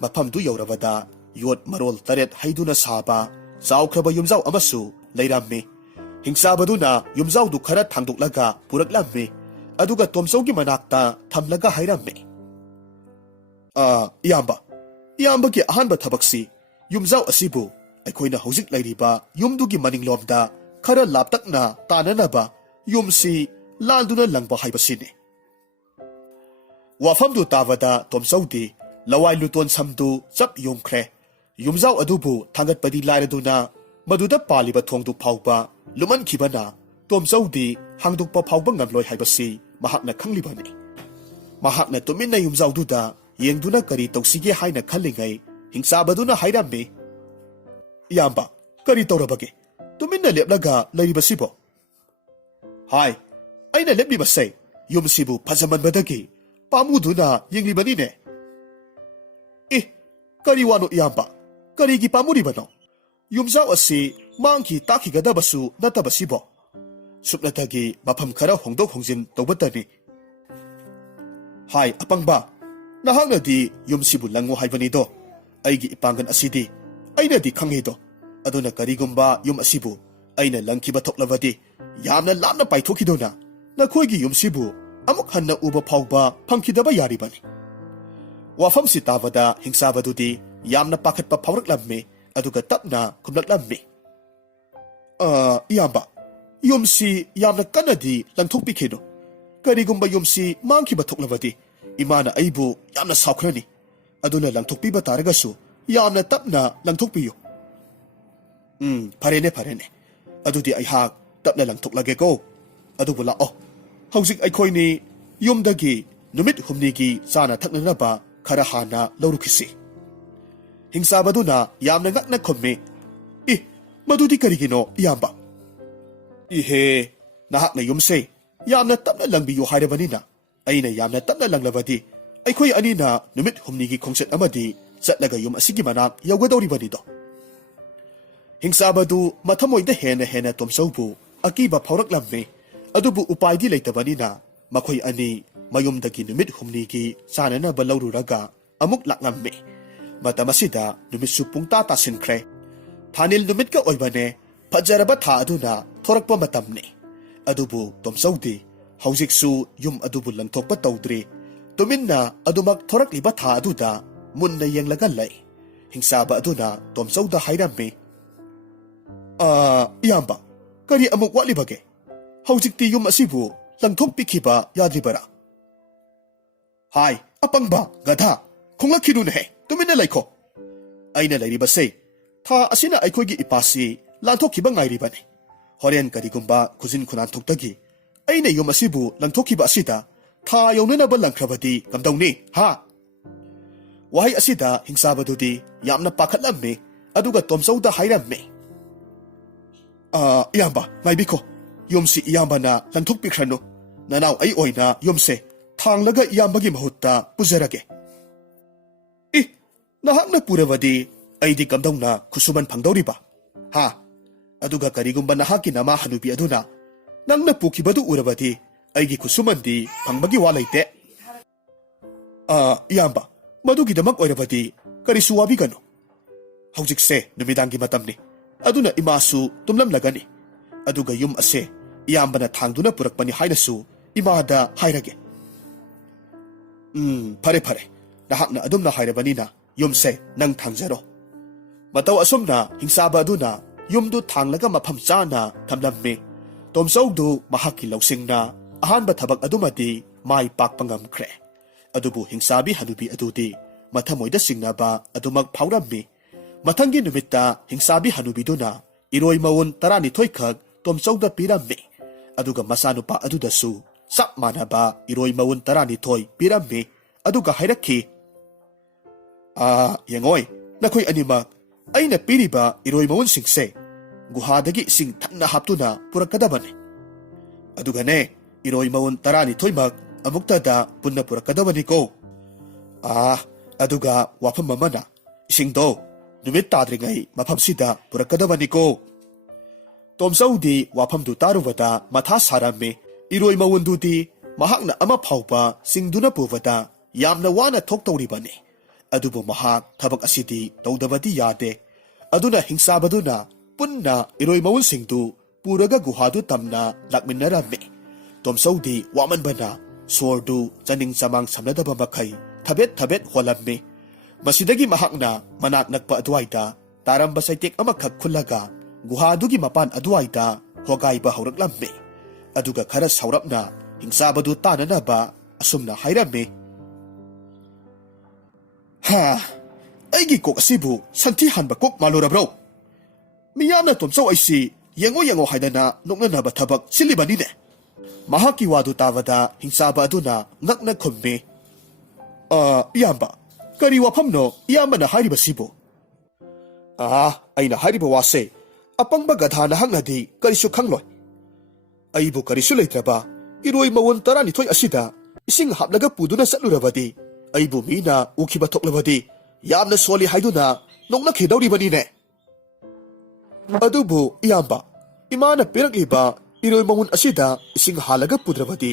ꯃꯐꯝꯗꯨ ꯌꯧꯔꯕꯗ ꯌꯣꯠ ꯃꯔꯣꯜ 8 ꯍꯩꯗꯨꯅ ꯁꯥꯕ ꯆꯥꯎꯈ꯭ꯔꯕ ꯌꯨꯝꯖꯥꯎ ꯑꯃꯁꯨ ꯂꯩꯔꯝꯃꯤ꯫ ꯍꯤꯡꯆꯥꯕꯗꯨꯅ ꯌꯨꯝꯖꯥꯎꯗꯨ ꯈꯔ ꯊꯥꯡꯗꯣꯛꯂꯒ ꯄꯨꯔꯛꯂꯝꯃꯤ, ꯑꯗꯨꯒ ꯇꯣꯝꯆꯧꯒꯤ ꯃꯅꯥꯛꯇ ꯊꯝꯂꯒ ꯍꯥꯏꯔꯝꯃꯤ, ꯏꯌꯥꯝꯕꯒꯤ ꯑꯍꯥꯟꯕ ꯊꯕꯛꯁꯤ ꯌꯨꯝꯖꯥꯎ ꯑꯁꯤꯕꯨ ꯑꯩꯈꯣꯏꯅ ꯍꯧꯖꯤꯛ ꯂꯩꯔꯤꯕ ꯌꯨꯝꯗꯨꯒꯤ ꯃꯅꯤꯡꯂꯣꯝꯗ ꯈꯔ ꯂꯥꯞꯇꯛꯅ ꯇꯥꯅꯅꯕ ꯌꯨꯝꯁꯤ ꯂꯥꯟꯗꯨꯅ ꯂꯪꯕ ꯍꯥꯏꯕꯁꯤꯅꯤ꯫ ꯋꯥꯐꯝꯗꯨ ꯇꯥꯕꯗ ꯇꯣꯝꯆꯧꯗꯤ ꯂꯋꯥꯏ ꯂꯨꯇꯣꯟ ꯁꯝꯗꯨ ꯆꯞ ꯌꯨꯡꯈ꯭ꯔꯦ꯫ ꯌꯨꯝꯖꯥꯎ ꯑꯗꯨꯕꯨ ꯊꯥꯡꯒꯠꯄꯗꯤ ꯂꯥꯏꯔꯗꯨꯅ ꯃꯗꯨꯗ ꯄꯥꯜꯂꯤꯕ ꯊꯣꯡꯗꯨ ꯐꯥꯎꯕ ꯂꯨꯃꯟꯈꯤꯕꯅ ꯇꯣꯝꯆꯧꯗꯤ ꯍꯥꯡꯗꯣꯛꯄ ꯐꯥꯎꯕ ꯉꯝꯂꯣꯏ ꯍꯥꯏꯕꯁꯤ ꯃꯍꯥꯛꯅ ꯈꯪꯂꯤꯕꯅꯤ꯫ ꯃꯍꯥꯛꯅ ꯇꯨꯃꯤꯟꯅ ꯌꯨꯝꯖꯥꯎꯗꯨꯗ ꯌꯦꯡꯗꯨꯅ ꯀꯔꯤ ꯇꯧꯁꯤꯒꯦ ꯍꯥꯏꯅ ꯈꯜꯂꯤꯉꯩ ꯍꯤꯡꯆꯥꯕꯗꯨꯅ ꯍꯥꯏꯔꯝꯃꯤ, ꯏꯌꯥꯝꯕ, ꯀꯔꯤ ꯇꯧꯔꯕꯒꯦ? ꯇꯨꯃꯤꯟꯅ ꯂꯦꯞꯂꯒ ꯂꯩꯔꯤꯕꯁꯤꯕꯣ? ꯍꯥꯏ, ꯑꯩꯅ ꯂꯦꯞꯂꯤꯕꯁꯦ ꯌꯨꯝꯁꯤꯕꯨ ꯐꯖꯃꯟꯕꯗꯒꯤ ꯄꯥꯝꯃꯨꯗꯨꯅ ꯌꯦꯡꯂꯤꯕꯅꯤꯅꯦ꯫ ꯀꯔꯤ ꯋꯥꯅꯣ ꯏꯌꯥꯝꯕ? ꯀꯔꯤꯒꯤ ꯄꯥꯝꯃꯨꯔꯤꯕꯅꯣ? ꯌꯨꯝꯖꯥꯎ ꯑꯁꯤ ꯃꯥꯡꯈꯤ ꯇꯥꯈꯤꯒꯗꯕꯁꯨ ꯅꯠꯇꯕꯁꯤꯕꯣ? ꯁꯨꯞꯅꯇꯒꯤ ꯃꯐꯝ ꯈꯔ ꯍꯣꯡꯗꯣꯛ ꯍꯣꯡꯖꯤꯟ ꯇꯧꯕꯇꯅꯤ꯫ ꯍꯥꯏ ꯑꯄꯪꯕ, ꯅꯍꯥꯛꯅꯗꯤ ꯌꯨꯝꯁꯤꯕꯨ ꯂꯪꯉꯨ ꯍꯥꯏꯕꯅꯤꯗꯣ꯫ ꯑꯩꯒꯤ ꯏꯄꯥꯡꯒꯜ ꯑꯁꯤꯗꯤ ꯑꯩꯅꯗꯤ ꯈꯪꯉꯤꯗꯣ꯫ ꯑꯗꯨꯅ ꯀꯔꯤꯒꯨꯝꯕ ꯌꯨꯝ ꯑꯁꯤꯕꯨ ꯑꯩꯅ ꯂꯪꯈꯤꯕ ꯊꯣꯛꯂꯕꯗꯤ ꯌꯥꯝꯅ ꯂꯥꯞꯅ ꯄꯥꯏꯊꯣꯛꯈꯤꯗꯨꯅ ꯅꯈꯣꯏꯒꯤ ꯌꯨꯝꯁꯤꯕꯨ ꯑꯃꯨꯛ ꯍꯟꯅ ꯎꯕ ꯐꯥꯎꯕ ꯐꯪꯈꯤꯗꯕ ꯌꯥꯔꯤꯕꯅꯤ꯫ ꯋꯥꯐꯝꯁꯤ ꯇꯥꯕꯗ ꯍꯤꯡꯆꯥꯕꯗꯨꯗꯤ ꯌꯥꯝꯅ ꯄꯥꯈꯠꯄ ꯐꯥꯎꯔꯛꯂꯝꯃꯤ, ꯑꯗꯨꯒ ꯇꯞꯅ ꯈꯨꯝꯂꯛꯂꯝꯃꯤ, ꯏꯌꯥꯝꯕ, ꯌꯨꯝꯁꯤ ꯌꯥꯝꯅ ꯀꯟꯅꯗꯤ ꯂꯪꯊꯣꯛꯄꯤꯈꯤꯅꯨ꯫ ꯀꯔꯤꯒꯨꯝꯕ ꯌꯨꯝꯁꯤ ꯃꯥꯡꯈꯤꯕ ꯊꯣꯛꯂꯕꯗꯤ ꯏꯃꯥꯅ ꯑꯩꯕꯨ ꯌꯥꯝꯅ ꯁꯥꯎꯈ꯭ꯔꯅꯤ꯫ ꯑꯗꯨꯅ ꯂꯪꯊꯣꯛꯄꯤꯕ ꯇꯥꯔꯒꯁꯨ ꯌꯥꯝꯅ ꯇꯞꯅ ꯂꯪꯊꯣꯛꯄꯤꯌꯨ꯫ ꯐꯔꯦꯅꯦ ꯐꯔꯦꯅꯦ, ꯑꯗꯨꯗꯤ ꯑꯩꯍꯥꯛ ꯇꯞꯅ ꯂꯪꯊꯣꯛꯂꯒꯦꯀꯣ꯫ ꯑꯗꯨꯕꯨ ꯂꯥꯛꯑꯣ, ꯍꯧꯖꯤꯛ ꯑꯩꯈꯣꯏꯅꯤ ꯌꯨꯝꯗꯒꯤ ꯅꯨꯃꯤꯠ ꯍꯨꯝꯅꯤꯒꯤ ꯆꯥꯅ ꯊꯛꯅꯅꯕ ꯈꯔ ꯍꯥꯟꯅ ꯂꯧꯔꯨꯈꯤꯁꯤ꯫ ꯍꯤꯡꯆꯥꯕꯗꯨꯅ ꯌꯥꯝꯅ ꯉꯛꯅ ꯈꯨꯝꯃꯤ, ꯃꯗꯨꯗꯤ ꯀꯔꯤꯒꯤꯅꯣ ꯏꯌꯥꯝꯕ? ꯏꯍꯦ, ꯅꯍꯥꯛꯅ ꯌꯨꯝꯁꯦ ꯌꯥꯝꯅ ꯇꯞꯅ ꯂꯪꯕꯤꯌꯨ ꯍꯥꯏꯔꯕꯅꯤꯅ ꯑꯩꯅ ꯌꯥꯝꯅ ꯇꯞꯅ ꯂꯪꯂꯕꯗꯤ ꯑꯩꯈꯣꯏ ꯑꯅꯤꯅ ꯅꯨꯃꯤꯠ ꯍꯨꯝꯅꯤꯒꯤ ꯈꯣꯡꯆꯠ ꯑꯃꯗꯤ ꯆꯠꯂꯒ ꯌꯨꯝ ꯑꯁꯤꯒꯤ ꯃꯅꯥꯛ ꯌꯧꯒꯗꯧꯔꯤꯕꯅꯤꯗꯣ꯫ ꯍꯤꯡꯆꯥꯕꯗꯨ ꯃꯊꯃꯣꯏꯗ ꯍꯦꯟꯅ ꯍꯦꯟꯅ ꯇꯣꯝꯆꯧꯕꯨ ꯑꯀꯤꯕ ꯐꯥꯎꯔꯛꯂꯝꯃꯤ, ꯑꯗꯨꯕꯨ ꯎꯄꯥꯏꯗꯤ ꯂꯩꯇꯕꯅꯤꯅ ꯃꯈꯣꯏ ꯑꯅꯤ ꯃꯌꯨꯝꯗꯒꯤ ꯅꯨꯃꯤꯠ ꯍꯨꯝꯅꯤꯒꯤ ꯆꯥꯅꯅꯕ ꯂꯧꯔꯨꯔꯒ ꯑꯃꯨꯛ ꯂꯥꯛꯂꯝꯃꯤ꯫ ꯃꯇꯝ ꯑꯁꯤꯗ ꯅꯨꯃꯤꯠꯁꯨ ꯄꯨꯡꯇꯥ ꯇꯥꯁꯤꯟꯈ꯭ꯔꯦ꯫ ꯊꯥꯅꯤꯜ ꯅꯨꯃꯤꯠꯀ ꯑꯣꯏꯕꯅꯦ, ꯐꯖꯔꯕ ꯊꯥ ꯑꯗꯨꯅ ꯊꯣꯔꯛꯄ ꯃꯇꯝꯅꯤ꯫ ꯑꯗꯨꯕꯨ ꯇꯣꯝꯆꯧꯗꯤ ꯍꯧꯖꯤꯛꯁꯨ ꯌꯨꯝ ꯑꯗꯨꯕꯨ ꯂꯪꯊꯣꯛꯄ ꯇꯧꯗ꯭ꯔꯤ꯫ ꯇꯨꯃꯤꯟꯅ ꯑꯗꯨꯃꯛ ꯊꯣꯔꯛꯂꯤꯕ ꯊꯥ ꯑꯗꯨꯗ ꯃꯨꯟꯅ ꯌꯦꯡꯂꯒ ꯂꯩ꯫ ꯍꯤꯡꯆꯥꯕ ꯑꯗꯨꯅ ꯇꯣꯝꯆꯧꯗ ꯍꯥꯏꯔꯝꯃꯤ, ꯏꯌꯥꯝꯕ, ꯀꯔꯤ ꯑꯃꯨꯛ ꯋꯥꯠꯂꯤꯕꯒꯦ? ꯍꯧꯖꯤꯛꯇꯤ ꯌꯨꯝ ꯑꯁꯤꯕꯨ ꯂꯪꯊꯣꯛꯄꯤꯈꯤꯕ ꯌꯥꯗ꯭ꯔꯤꯕꯔꯥ? ꯍꯥꯏ ꯑꯄꯪꯕ ꯒꯙꯥ, ꯈꯣꯡꯂꯛꯈꯤꯅꯨꯅꯦꯍꯦ, ꯇꯨꯃꯤꯟꯅ ꯂꯩꯈꯣ꯫ ꯑꯩꯅ ꯂꯩꯔꯤꯕꯁꯦ ꯊꯥ ꯑꯁꯤꯅ ꯑꯩꯈꯣꯏꯒꯤ ꯏꯄꯥꯁꯤ ꯂꯥꯟꯊꯣꯛꯈꯤꯕ ꯉꯥꯏꯔꯤꯕꯅꯤ꯫ ꯍꯣꯔꯦꯟ ꯀꯔꯤꯒꯨꯝꯕ ꯈꯨꯖꯤꯟ ꯈꯨꯅꯥꯟꯊꯣꯛꯇꯒꯤ ꯑꯩꯅ ꯌꯨꯝ ꯑꯁꯤꯕꯨ ꯂꯪꯊꯣꯛꯈꯤꯕ ꯑꯁꯤꯗ ꯊꯥ ꯌꯧꯅꯅꯕ ꯂꯪꯈ꯭ꯔꯕꯗꯤ ꯀꯝꯗꯧꯅꯤ ꯍꯥ? ꯋꯥꯍꯩ ꯑꯁꯤꯗ ꯍꯤꯡꯆꯥꯕꯗꯨꯗꯤ ꯌꯥꯝꯅ ꯄꯥꯈꯠꯂꯝꯃꯤ, ꯑꯗꯨꯒ ꯇꯣꯝꯆꯧꯗ ꯍꯥꯏꯔꯝꯃꯤ, ꯏꯌꯥꯝꯕ ꯉꯥꯏꯕꯤꯈꯣ, ꯌꯨꯝꯁꯤ ꯏꯌꯥꯝꯕꯅ ꯂꯪꯊꯣꯛꯄꯤꯈ꯭ꯔꯅꯨ꯫ ꯅꯅꯥꯎ ꯑꯩ ꯑꯣꯏꯅ ꯌꯨꯝꯁꯦ ꯊꯥꯡꯂꯒ ꯏꯌꯥꯝꯕꯒꯤ ꯃꯍꯨꯠꯇ ꯄꯨꯖꯔꯒꯦ꯫ ꯅꯍꯥꯛꯅ ꯄꯨꯔꯕꯗꯤ ꯑꯩꯗꯤ ꯀꯝꯗꯧꯅ ꯈꯨꯠꯁꯨꯃꯟ ꯐꯪꯗꯧꯔꯤꯕ? ꯍꯥ? ꯑꯗꯨꯒ ꯀꯔꯤꯒꯨꯝꯕ ꯅꯍꯥꯛꯀꯤ ꯅꯃꯥ ꯍꯅꯨꯕꯤ ꯑꯗꯨꯅ ꯅꯪꯅ ꯄꯨꯈꯤꯕꯗꯨ ꯎꯔꯕꯗꯤ ꯑꯩꯒꯤ ꯈꯨꯠꯁꯨꯃꯟꯗꯤ ꯐꯪꯕꯒꯤ ꯋꯥ ꯂꯩꯇꯦ꯫ ꯏꯌꯥꯝꯕ, ꯃꯗꯨꯒꯤꯗꯃꯛ ꯑꯣꯏꯔꯕꯗꯤ ꯀꯔꯤꯁꯨ ꯋꯥꯕꯤꯒꯅꯨ꯫ ꯍꯧꯖꯤꯛꯁꯦ ꯅꯨꯃꯤꯗꯥꯡꯒꯤ ꯃꯇꯝꯅꯤ, ꯑꯗꯨꯅ ꯏꯃꯥꯁꯨ ꯇꯨꯝꯂꯝꯂꯒꯅꯤ꯫ ꯑꯗꯨꯒ ꯌꯨꯝ ꯑꯁꯦ ꯏꯌꯥꯝꯕꯅ ꯊꯥꯡꯗꯨꯅ ꯄꯨꯔꯛꯄꯅꯤ ꯍꯥꯏꯅꯁꯨ ꯏꯃꯥꯗ ꯍꯥꯏꯔꯒꯦ꯫ ꯐꯔꯦ ꯐꯔꯦ, ꯅꯍꯥꯛꯅ ꯑꯗꯨꯝꯅ ꯍꯥꯏꯔꯕꯅꯤꯅ ꯌꯨꯝꯁꯦ ꯅꯪ ꯊꯥꯡꯖꯔꯣ꯫ ꯃꯇꯧ ꯑꯁꯨꯝꯅ ꯍꯤꯡꯆꯥꯕ ꯑꯗꯨꯅ ꯌꯨꯝꯗꯨ ꯊꯥꯡꯂꯒ ꯃꯐꯝ ꯆꯥꯅ ꯊꯝꯂꯝꯃꯤ꯫ ꯇꯣꯝꯆꯧꯗꯨ ꯃꯍꯥꯛꯀꯤ ꯂꯧꯁꯤꯡꯅ ꯑꯍꯥꯟꯕ ꯊꯕꯛ ꯑꯗꯨꯃꯗꯤ ꯃꯥꯏ ꯄꯥꯛꯄ ꯉꯝꯈ꯭ꯔꯦ꯫ ꯑꯗꯨꯕꯨ ꯍꯤꯡꯆꯥꯕꯤ ꯍꯅꯨꯕꯤ ꯑꯗꯨꯗꯤ ꯃꯊꯃꯣꯏꯗ ꯆꯤꯡꯅꯕ ꯑꯗꯨꯃꯛ ꯐꯥꯎꯔꯝꯃꯤ꯫ ꯃꯊꯪꯒꯤ ꯅꯨꯃꯤꯠꯇ ꯍꯤꯡꯆꯥꯕꯤ ꯍꯅꯨꯕꯤꯗꯨꯅ ꯏꯔꯣꯏ ꯃꯋꯨꯟ 12 ꯈꯛ ꯇꯣꯝꯆꯧꯗ ꯄꯤꯔꯝꯃꯤ, ꯑꯗꯨꯒ ꯃꯆꯥꯅꯨꯄꯥ ꯑꯗꯨꯗꯁꯨ ꯆꯞ ꯃꯥꯟꯅꯕ ꯏꯔꯣꯏ ꯃꯋꯨꯟ 12 ꯄꯤꯔꯝꯃꯤ, ꯑꯗꯨꯒ ꯍꯥꯏꯔꯛꯈꯤ, ꯌꯦꯡꯉꯣꯏ ꯅꯈꯣꯏ ꯑꯅꯤꯃꯛ, ꯑꯩꯅ ꯄꯤꯔꯤꯕ ꯏꯔꯣꯏ ꯃꯋꯨꯟꯁꯤꯡꯁꯦ ꯒꯨꯍꯥꯗꯒꯤ ꯏꯁꯤꯡ ꯊꯟꯅ ꯍꯥꯞꯇꯨꯅ ꯄꯨꯔꯛꯀꯗꯕꯅꯤ꯫ ꯑꯗꯨꯒꯅꯦ, ꯏꯔꯣꯏ ꯃꯋꯨꯟ 12ꯃꯛ ꯑꯃꯨꯛꯇꯗ ꯄꯨꯟꯅ ꯄꯨꯔꯛꯀꯗꯕꯅꯤꯀꯣ꯫ ꯑꯗꯨꯒ ꯋꯥꯐꯝ ꯑꯃꯅ, ꯏꯁꯤꯡꯗꯣ ꯅꯨꯃꯤꯠ ꯇꯥꯗ꯭ꯔꯤꯉꯩ ꯃꯐꯝꯁꯤꯗ ꯄꯨꯔꯛꯀꯗꯕꯅꯤꯀꯣ꯫ ꯇꯣꯝꯆꯧꯗꯤ ꯋꯥꯐꯝꯗꯨ ꯇꯥꯔꯨꯕꯗ ꯃꯊꯥ ꯁꯥꯔꯝꯃꯤ꯫ ꯏꯔꯣꯏ ꯃꯋꯨꯟꯗꯨꯗꯤ ꯃꯍꯥꯛꯅ ꯑꯃ ꯐꯥꯎꯕ ꯆꯤꯡꯗꯨꯅ ꯄꯨꯕꯗ ꯌꯥꯝꯅ ꯋꯥꯅ ꯊꯣꯛꯇꯧꯔꯤꯕꯅꯤ꯫ ꯑꯗꯨꯕꯨ ꯃꯍꯥꯛ ꯊꯕꯛ ꯑꯁꯤꯗꯤ ꯇꯧꯗꯕꯗꯤ ꯌꯥꯗꯦ꯫ ꯑꯗꯨꯅ ꯍꯤꯡꯁꯥꯕꯗꯨꯅ ꯄꯨꯟꯅ ꯏꯔꯣꯏ ꯃꯧꯟꯁꯤꯡꯗꯨ ꯄꯨꯔꯒ ꯒꯨꯍꯥꯗꯨ ꯇꯝꯅ ꯂꯥꯛꯃꯤꯟꯅꯔꯝꯃꯤ꯫ ꯇꯣꯝꯆꯧꯗꯤ ꯋꯥꯃꯟꯕꯅ ꯁꯣꯔꯗꯨ ꯆꯅꯤꯡ ꯆꯃꯥꯡ ꯁꯝꯅꯗꯕ ꯃꯈꯩ ꯊꯕꯦꯠ ꯊꯕꯦꯠ ꯍꯣꯜꯂꯝꯃꯤ꯫ ꯃꯁꯤꯗꯒꯤ ꯃꯍꯥꯛꯅ ꯃꯅꯥꯛ ꯅꯛꯄ ꯑꯗꯨꯋꯥꯏꯗ ꯇꯥꯔꯝꯕ ꯆꯩꯇꯦꯛ ꯑꯃꯈꯛ ꯈꯨꯜꯂꯒ ꯒꯨꯍꯥꯗꯨꯒꯤ ꯃꯄꯥꯟ ꯑꯗꯨꯋꯥꯏꯗ ꯍꯣꯒꯥꯏꯕ ꯍꯧꯔꯛꯂꯝꯃꯤ꯫ ꯑꯗꯨꯒ ꯈꯔ ꯁꯥꯎꯔꯞꯅ ꯍꯤꯡꯁꯥꯕꯗꯨ ꯇꯥꯅꯅꯕ ꯑꯁꯨꯝꯅ ꯍꯥꯏꯔꯝꯃꯤ꯫ ꯍꯥ, ꯑꯩꯒꯤ ꯀꯣꯛ ꯑꯁꯤꯕꯨ ꯁꯟꯊꯤ ꯍꯥꯟꯕ ꯀꯣꯛ ꯃꯥꯜꯂꯨꯔꯕ꯭ꯔꯣ? ꯃꯤꯌꯥꯝꯅ ꯇꯣꯝꯆꯧ ꯑꯩꯁꯤ ꯌꯦꯡꯉꯣ ꯌꯦꯡꯉꯣ ꯍꯥꯏꯗꯅ ꯅꯣꯛꯅꯅꯕ ꯊꯕꯛ ꯁꯤꯜꯂꯤꯕꯅꯤꯅꯦ꯫ ꯃꯍꯥꯛꯀꯤ ꯋꯥꯗꯨ ꯇꯥꯕꯗ ꯍꯤꯡꯁꯥꯕ ꯑꯗꯨꯅ ꯉꯛꯅ ꯈꯨꯝꯃꯤ꯫ ꯏꯌꯥꯝꯕ, ꯀꯔꯤ ꯋꯥꯐꯝꯅꯣ ꯏꯌꯥꯝꯕꯅ ꯍꯥꯏꯔꯤꯕꯁꯤꯕꯨ? ꯑꯩꯅ ꯍꯥꯏꯔꯤꯕ ꯋꯥꯁꯦ ꯑꯄꯪꯕ ꯒꯙꯥ ꯅꯍꯥꯛꯅꯗꯤ ꯀꯔꯤꯁꯨ ꯈꯪꯂꯣꯏ꯫ ꯑꯩꯕꯨ ꯀꯔꯤꯁꯨ ꯂꯩꯇ꯭ꯔꯕ ꯏꯔꯣꯏ ꯃꯋꯣꯟ 12 ꯑꯁꯤꯗ ꯏꯁꯤꯡ ꯍꯥꯞꯂꯒ ꯄꯨꯗꯨꯅ ꯆꯠꯂꯨꯔꯕꯗꯤ, ꯑꯩꯕꯨ ꯃꯤꯅ ꯎꯈꯤꯕ ꯊꯣꯛꯂꯕꯗꯤ ꯌꯥꯝꯅ ꯁꯣꯜꯂꯤ ꯍꯥꯏꯗꯨꯅ ꯅꯣꯛꯅꯈꯤꯗꯧꯔꯤꯕꯅꯤꯅꯦ꯫ ꯑꯗꯨꯕꯨ ꯏꯌꯥꯝꯕ, ꯏꯃꯥꯅ ꯄꯤꯔꯛꯂꯤꯕ ꯏꯔꯣꯏ ꯃꯋꯣꯟ ꯑꯁꯤꯗ ꯏꯁꯤꯡ ꯍꯥꯜꯂꯒ ꯄꯨꯗ꯭ꯔꯕꯗꯤ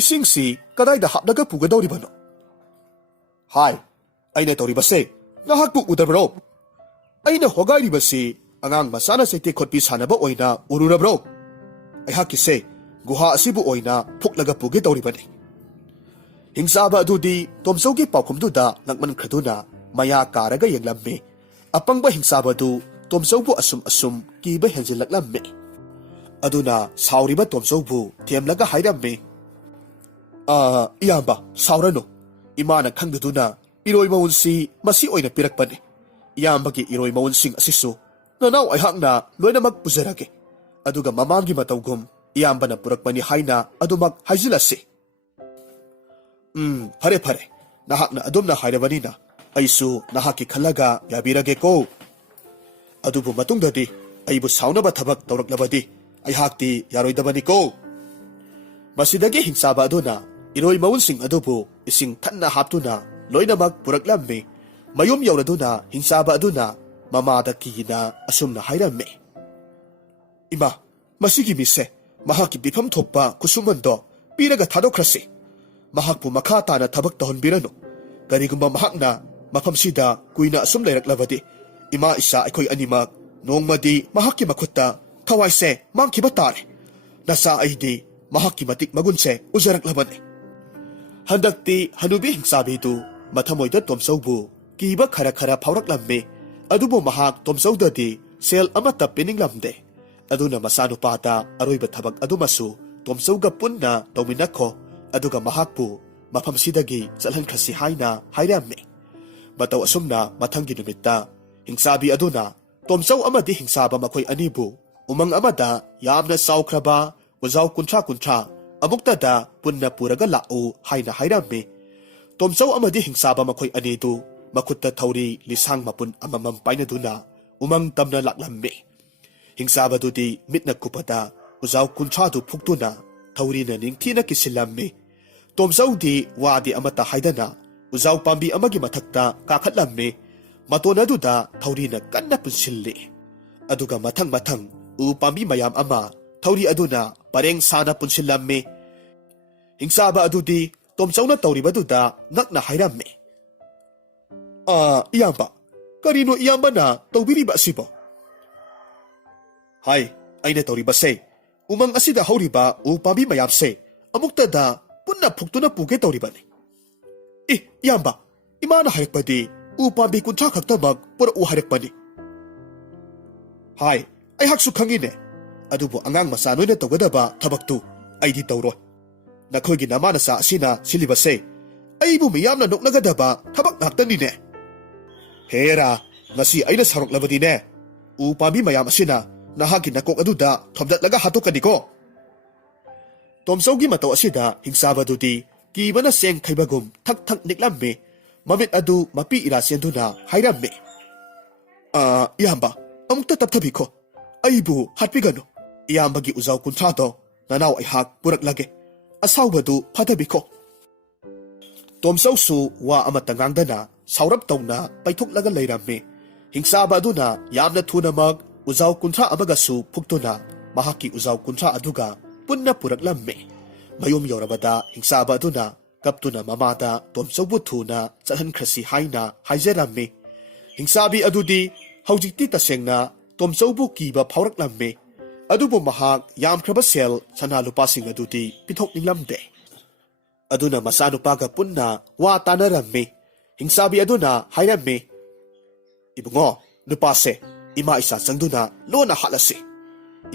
ꯏꯁꯤꯡꯁꯤ ꯀꯗꯥꯏꯗ ꯍꯥꯞꯂꯒ ꯄꯨꯒꯗꯧꯔꯤꯕꯅꯣ? ꯍꯥꯏ, ꯑꯩꯅ ꯇꯧꯔꯤꯕꯁꯦ ꯅꯍꯥꯛꯄꯨ ꯎꯗꯕ꯭ꯔꯣ? ꯑꯩꯅ ꯍꯣꯒꯥꯏꯔꯤꯕꯁꯤ ꯑꯉꯥꯡ ꯃꯆꯥꯅ ꯆꯩꯇꯦꯛ ꯈꯣꯠꯄꯤ ꯁꯥꯟꯅꯕ ꯑꯣꯏꯅ ꯎꯔꯨꯔꯕ꯭ꯔꯣ? ꯑꯩꯍꯥꯛꯀꯤꯁꯦ ꯒꯨꯍꯥ ꯑꯁꯤꯕꯨ ꯑꯣꯏꯅ ꯐꯨꯛꯂꯒ ꯄꯨꯒꯦ ꯇꯧꯔꯤꯕꯅꯤ꯫ ꯍꯤꯡꯆꯥꯕ ꯑꯗꯨꯗꯤ ꯇꯣꯝꯆꯧꯒꯤ ꯄꯥꯎꯈꯨꯝꯗꯨꯗ ꯉꯛꯃꯟꯈ꯭ꯔꯗꯨꯅ ꯃꯌꯥ ꯀꯥꯔꯒ ꯌꯦꯡꯂꯝꯃꯤ꯫ ꯑꯄꯪꯕ ꯍꯤꯡꯆꯥꯕꯗꯨ ꯇꯣꯝꯆꯧꯕꯨ ꯑꯁꯨꯝ ꯀꯤꯕ ꯍꯦꯟꯖꯤꯜꯂꯛꯂꯝꯃꯤ꯫ ꯑꯗꯨꯅ ꯁꯥꯎꯔꯤꯕ ꯇꯣꯝꯆꯧꯕꯨ ꯊꯦꯝꯂꯒ ꯍꯥꯏꯔꯝꯃꯤ꯫ ꯏꯌꯥꯝꯕ, ꯁꯥꯎꯔꯅꯨ꯫ ꯏꯃꯥꯅ ꯈꯪꯗꯗꯨꯅ ꯏꯔꯣꯏ ꯃꯋꯣꯟꯁꯤ ꯃꯁꯤ ꯑꯣꯏꯅ ꯄꯤꯔꯛꯄꯅꯤ꯫ ꯏꯌꯥꯝꯕꯒꯤ ꯏꯔꯣꯏ ꯃꯋꯣꯟꯁꯤꯡ ꯑꯁꯤꯁꯨ ꯅꯅꯥꯎ ꯑꯩꯍꯥꯛꯅ ꯂꯣꯏꯅꯃꯛ ꯄꯨꯖꯔꯒꯦ꯫ ꯑꯗꯨꯒ ꯃꯃꯥꯡꯒꯤ ꯃꯇꯧꯒꯨꯝ ꯏꯌꯥꯝꯕꯅ ꯄꯨꯔꯛꯄꯅꯤ ꯍꯥꯏꯅ ꯑꯗꯨꯃꯛ ꯍꯥꯏꯖꯤꯜꯂꯁꯤ꯫ ꯐꯔꯦ ꯐꯔꯦ, ꯅꯍꯥꯛꯅ ꯑꯗꯨꯝꯅ ꯍꯥꯏꯔꯕꯅꯤꯅ ꯑꯩꯁꯨ ꯅꯍꯥꯛꯀꯤ ꯈꯜꯂꯒ ꯌꯥꯕꯤꯔꯒꯦꯀꯣ꯫ ꯑꯗꯨꯕꯨ ꯃꯇꯨꯡꯗꯗꯤ ꯑꯩꯕꯨ ꯁꯥꯎꯅꯕ ꯊꯕꯛ ꯇꯧꯔꯛꯂꯕꯗꯤ ꯑꯩꯍꯥꯛꯇꯤ ꯌꯥꯔꯣꯏꯗꯕꯅꯤꯀꯣ꯫ ꯃꯁꯤꯗꯒꯤ ꯍꯤꯡꯆꯥꯕ ꯑꯗꯨꯅ ꯏꯔꯣꯏ ꯃꯋꯣꯟꯁꯤꯡ ꯑꯗꯨꯕꯨ ꯏꯁꯤꯡ ꯊꯟꯅ ꯍꯥꯞꯇꯨꯅ ꯂꯣꯏꯅꯃꯛ ꯄꯨꯔꯛꯂꯝꯃꯤ꯫ ꯃꯌꯨꯝ ꯌꯧꯔꯗꯨꯅ ꯍꯤꯡꯆꯥꯕ ꯑꯗꯨꯅ ꯃꯃꯥꯗ ꯀꯤꯅ ꯑꯁꯨꯝꯅ ꯍꯥꯏꯔꯝꯃꯤ꯫ ꯏꯃꯥ, ꯃꯁꯤꯒꯤ ꯃꯤꯁꯦ ꯃꯍꯥꯛꯀꯤ ꯄꯤꯐꯝ ꯊꯣꯛꯄ ꯈꯨꯠꯁꯨꯃꯟꯗꯣ ꯄꯤꯔꯒ ꯊꯥꯗꯣꯛꯈ꯭ꯔꯁꯤ꯫ ꯃꯍꯥꯛꯄꯨ ꯃꯈꯥ ꯇꯥꯅ ꯊꯕꯛ ꯇꯧꯍꯟꯕꯤꯔꯅꯨ꯫ ꯀꯔꯤꯒꯨꯝꯕ ꯃꯍꯥꯛꯅ ꯃꯐꯝꯁꯤꯗ ꯀꯨꯏꯅ ꯑꯁꯨꯝ ꯂꯩꯔꯛꯂꯕꯗꯤ ꯏꯃꯥ ꯏꯆꯥ ꯑꯩꯈꯣꯏ ꯑꯅꯤꯃꯛ ꯅꯣꯡꯃꯗꯤ ꯃꯍꯥꯛꯀꯤ ꯃꯈꯨꯠꯇ ꯊꯋꯥꯏꯁꯦ ꯃꯥꯡꯈꯤꯕ ꯇꯥꯔꯦ꯫ ꯅꯆꯥ ꯑꯩꯗꯤ ꯃꯍꯥꯛꯀꯤ ꯃꯇꯤꯛ ꯃꯒꯨꯟꯁꯦ ꯎꯖꯔꯛꯂꯕꯅꯤ꯫ ꯍꯟꯗꯛꯇꯤ ꯍꯅꯨꯕꯤ ꯍꯤꯡꯆꯥꯕꯤꯗꯨ ꯃꯊꯃꯣꯏꯗ ꯇꯣꯝꯆꯧꯕꯨ ꯀꯤꯕ ꯈꯔ ꯈꯔ ꯐꯥꯎꯔꯛꯂꯝꯃꯤ꯫ ꯑꯗꯨꯕꯨ ꯃꯍꯥꯛ ꯇꯣꯝꯆꯧꯗꯗꯤ ꯁꯦꯜ ꯑꯃꯠꯇ ꯄꯤꯅꯤꯡꯂꯝꯗꯦ꯫ ꯑꯗꯨꯅ ꯃꯆꯥꯅꯨꯄꯥꯗ ꯑꯔꯣꯏꯕ ꯊꯕꯛ ꯑꯗꯨꯃꯁꯨ ꯇꯣꯝꯆꯧꯒ ꯄꯨꯟꯅ ꯇꯧꯃꯤꯟꯅꯈꯣ, ꯑꯗꯨꯒ ꯃꯍꯥꯛꯄꯨ ꯃꯐꯝꯁꯤꯗꯒꯤ ꯆꯠꯍꯟꯈ꯭ꯔꯁꯤ ꯍꯥꯏꯅ ꯍꯥꯏꯔꯝꯃꯤ꯫ ꯃꯇꯧ ꯑꯁꯨꯝꯅ ꯃꯊꯪꯒꯤ ꯅꯨꯃꯤꯠꯇ ꯍꯤꯡꯆꯥꯕꯤ ꯑꯗꯨꯅ ꯇꯣꯝꯆꯧ ꯑꯃꯗꯤ ꯍꯤꯡꯆꯥꯕ ꯃꯈꯣꯏ ꯑꯅꯤꯕꯨ ꯎꯃꯪ ꯑꯃꯗ ꯌꯥꯝꯅ ꯆꯥꯎꯈ꯭ꯔꯕ ꯎꯖꯥꯎ 30 ꯑꯃꯨꯛꯇꯗ ꯄꯨꯟꯅ ꯄꯨꯔꯒ ꯂꯥꯛꯎ ꯍꯥꯏꯅ ꯍꯥꯏꯔꯝꯃꯤ꯫ ꯇꯣꯝꯆꯧ ꯑꯃꯗꯤ ꯍꯤꯡꯆꯥꯕ ꯃꯈꯣꯏ ꯑꯅꯤꯗꯨ ꯃꯈꯨꯠꯇ ꯊꯧꯔꯤ ꯂꯤꯁꯥꯡ ꯃꯄꯨꯟ ꯑꯃꯃꯝ ꯄꯥꯏꯅꯗꯨꯅ ꯎꯃꯪ ꯇꯝꯅ ꯂꯥꯛꯂꯝꯃꯤ꯫ ꯍꯤꯡꯆꯥꯕꯗꯨꯗꯤ ꯃꯤꯠꯅ ꯀꯨꯞꯄꯗ ꯎꯖꯥꯎ 30 ꯐꯨꯛꯇꯨꯅ ꯊꯧꯔꯤꯅ ꯅꯤꯡꯊꯤꯅ ꯀꯤꯁꯤꯜꯂꯝꯃꯤ꯫ ꯇꯣꯝꯆꯧꯗꯤ ꯋꯥꯗꯤ ꯑꯃꯠꯇ ꯍꯥꯏꯗꯅ ꯎꯖꯥꯎ ꯄꯥꯝꯕꯤ ꯑꯃꯒꯤ ꯃꯊꯛꯇ ꯀꯥꯈꯠꯂꯝꯃꯤ꯫ ꯃꯇꯣꯟ ꯑꯗꯨꯗ ꯊꯧꯔꯤꯅ ꯀꯟꯅ ꯄꯨꯟꯁꯤꯜꯂꯤ꯫ ꯑꯗꯨꯒ ꯃꯊꯪ ꯃꯊꯪ ꯎ ꯄꯥꯝꯕꯤ ꯃꯌꯥꯝ ꯑꯃ ꯊꯧꯔꯤ ꯑꯗꯨꯅ ꯄꯔꯦꯡ ꯁꯥꯅ ꯄꯨꯟꯁꯤꯜꯂꯝꯃꯤ꯫ ꯍꯤꯡꯆꯥꯕ ꯑꯗꯨꯗꯤ ꯇꯣꯝꯆꯧꯅ ꯇꯧꯔꯤꯕꯗꯨꯗ ꯉꯛꯅ ꯍꯥꯏꯔꯝꯃꯤ꯫ ꯏꯌꯥꯝꯕ, ꯀꯔꯤꯅꯣ ꯏꯌꯥꯝꯕꯅ ꯇꯧꯕꯤꯔꯤꯕ ꯑꯁꯤꯕꯣ? ꯍꯥꯏ, ꯑꯩꯅ ꯇꯧꯔꯤꯕꯁꯦ ꯎꯃꯪ ꯑꯁꯤꯗ ꯍꯧꯔꯤꯕ ꯎ ꯄꯥꯝꯕꯤ ꯃꯌꯥꯝꯁꯦ ꯑꯃꯨꯛꯇꯗ ꯄꯨꯟꯅ ꯐꯨꯛꯇꯨꯅ ꯄꯨꯒꯦ ꯇꯧꯔꯤꯕꯅꯤ꯫ ꯏꯌꯥꯝꯕ, ꯏꯃꯥꯅ ꯍꯥꯏꯔꯛꯄꯗꯤ ꯎ ꯄꯥꯝꯕꯤ 30 ꯈꯛꯇꯃꯛ ꯄꯨꯔꯛꯎ ꯍꯥꯏꯔꯛꯄꯅꯤ꯫ ꯍꯥꯏ, ꯑꯩꯍꯥꯛꯁꯨ ꯈꯪꯉꯤꯅꯦ꯫ ꯑꯗꯨꯕꯨ ꯑꯉꯥꯡ ꯃꯆꯥ ꯅꯣꯏꯅ ꯇꯧꯒꯗꯕ ꯊꯕꯛꯇꯨ ꯑꯩꯗꯤ ꯇꯧꯔꯣꯏ꯫ ꯅꯈꯣꯏꯒꯤ ꯅꯃꯥꯅꯆꯥ ꯑꯁꯤꯅ ꯁꯤꯜꯂꯤꯕꯁꯦ ꯑꯩꯕꯨ ꯃꯤꯌꯥꯝꯅ ꯅꯣꯛꯅꯒꯗꯕ ꯊꯕꯛ ꯉꯥꯛꯇꯅꯤꯅꯦ꯫ ꯍꯦꯔꯥ, ꯉꯁꯤ ꯑꯩꯅ ꯁꯥꯎꯔꯛꯂꯕꯗꯤꯅꯦ, ꯎ ꯄꯥꯝꯕꯤ ꯃꯌꯥꯝ ꯑꯁꯤꯅ ꯅꯍꯥꯛꯀꯤ ꯅꯀꯣꯛ ꯑꯗꯨꯗ ꯊꯣꯝꯗꯠꯂꯒ ꯍꯥꯠꯇꯣꯛꯀꯅꯤꯀꯣ꯫ ꯇꯣꯝꯆꯧꯒꯤ ꯃꯇꯧ ꯑꯁꯤꯗ ꯍꯤꯡꯆꯥꯕꯗꯨꯗꯤ ꯀꯤꯕꯅ ꯆꯦꯡ ꯈꯩꯕꯒꯨꯝ ꯊꯛ ꯊꯛ ꯅꯤꯛꯂꯝꯃꯤ꯫ ꯃꯃꯤꯠ ꯑꯗꯨ ꯃꯄꯤ ꯏꯔꯥ ꯆꯦꯟꯗꯨꯅ ꯍꯥꯏꯔꯝꯃꯤ꯫ ꯏꯌꯥꯝꯕ, ꯑꯃꯨꯛꯇ ꯇꯞꯊꯕꯤꯈꯣ꯫ ꯑꯩꯕꯨ ꯍꯥꯠꯄꯤꯒꯅꯨ꯫ ꯏꯌꯥꯝꯕꯒꯤ ꯎꯖꯥꯎ 30ꯗꯣ ꯅꯅꯥꯎ ꯑꯩꯍꯥꯛ ꯄꯨꯔꯛꯂꯒꯦ꯫ ꯑꯁꯥꯎꯕꯗꯨ ꯐꯊꯕꯤꯈꯣ꯫ ꯇꯣꯝꯆꯧꯁꯨ ꯋꯥ ꯑꯃꯠꯇ ꯉꯥꯡꯗꯅ ꯁꯥꯎꯔꯞ ꯇꯧꯅ ꯄꯩꯊꯣꯛꯂꯒ ꯂꯩꯔꯝꯃꯤ꯫ ꯍꯤꯡꯆꯥꯕ ꯑꯗꯨꯅ ꯌꯥꯝꯅ ꯊꯨꯅꯃꯛ ꯎꯖꯥꯎ 30 ꯑꯃꯒꯁꯨ ꯐꯨꯛꯇꯨꯅ ꯃꯍꯥꯛꯀꯤ ꯎꯖꯥꯎ 30 ꯑꯗꯨꯒ ꯄꯨꯟꯅ ꯄꯨꯔꯛꯂꯝꯃꯤ꯫ ꯃꯌꯨꯝ ꯌꯧꯔꯕꯗ ꯍꯤꯡꯆꯥꯕ ꯑꯗꯨꯅ ꯀꯞꯇꯨꯅ ꯃꯃꯥꯗ ꯇꯣꯝꯆꯧꯕꯨ ꯊꯨꯅ ꯆꯠꯍꯟꯈ꯭ꯔꯁꯤ ꯍꯥꯏꯅ ꯍꯥꯏꯖꯔꯝꯃꯤ꯫ ꯍꯤꯡꯆꯥꯕꯤ ꯑꯗꯨꯗꯤ ꯍꯧꯖꯤꯛꯇꯤ ꯇꯁꯦꯡꯅ ꯇꯣꯝꯆꯧꯕꯨ ꯀꯤꯕ ꯐꯥꯎꯔꯛꯂꯝꯃꯤ꯫ ꯑꯗꯨꯕꯨ ꯃꯍꯥꯛ ꯌꯥꯝꯈ꯭ꯔꯕ ꯁꯦꯜ ꯁꯅꯥ ꯂꯨꯄꯥꯁꯤꯡ ꯑꯗꯨꯗꯤ ꯄꯤꯊꯣꯛꯅꯤꯡꯂꯝꯗꯦ꯫ ꯑꯗꯨꯅ ꯃꯆꯥꯅꯨꯄꯥꯒ ꯄꯨꯟꯅ ꯋꯥ ꯇꯥꯅꯔꯝꯃꯤ꯫ ꯍꯤꯡꯆꯥꯕꯤ ꯑꯗꯨꯅ ꯍꯥꯏꯔꯝꯃꯤ, ꯏꯕꯨꯡꯉꯣ, ꯅꯨꯄꯥꯁꯦ ꯏꯃꯥ ꯏꯆꯥ ꯆꯪꯗꯨꯅ ꯂꯣꯟꯅ ꯍꯥꯠꯂꯁꯤ꯫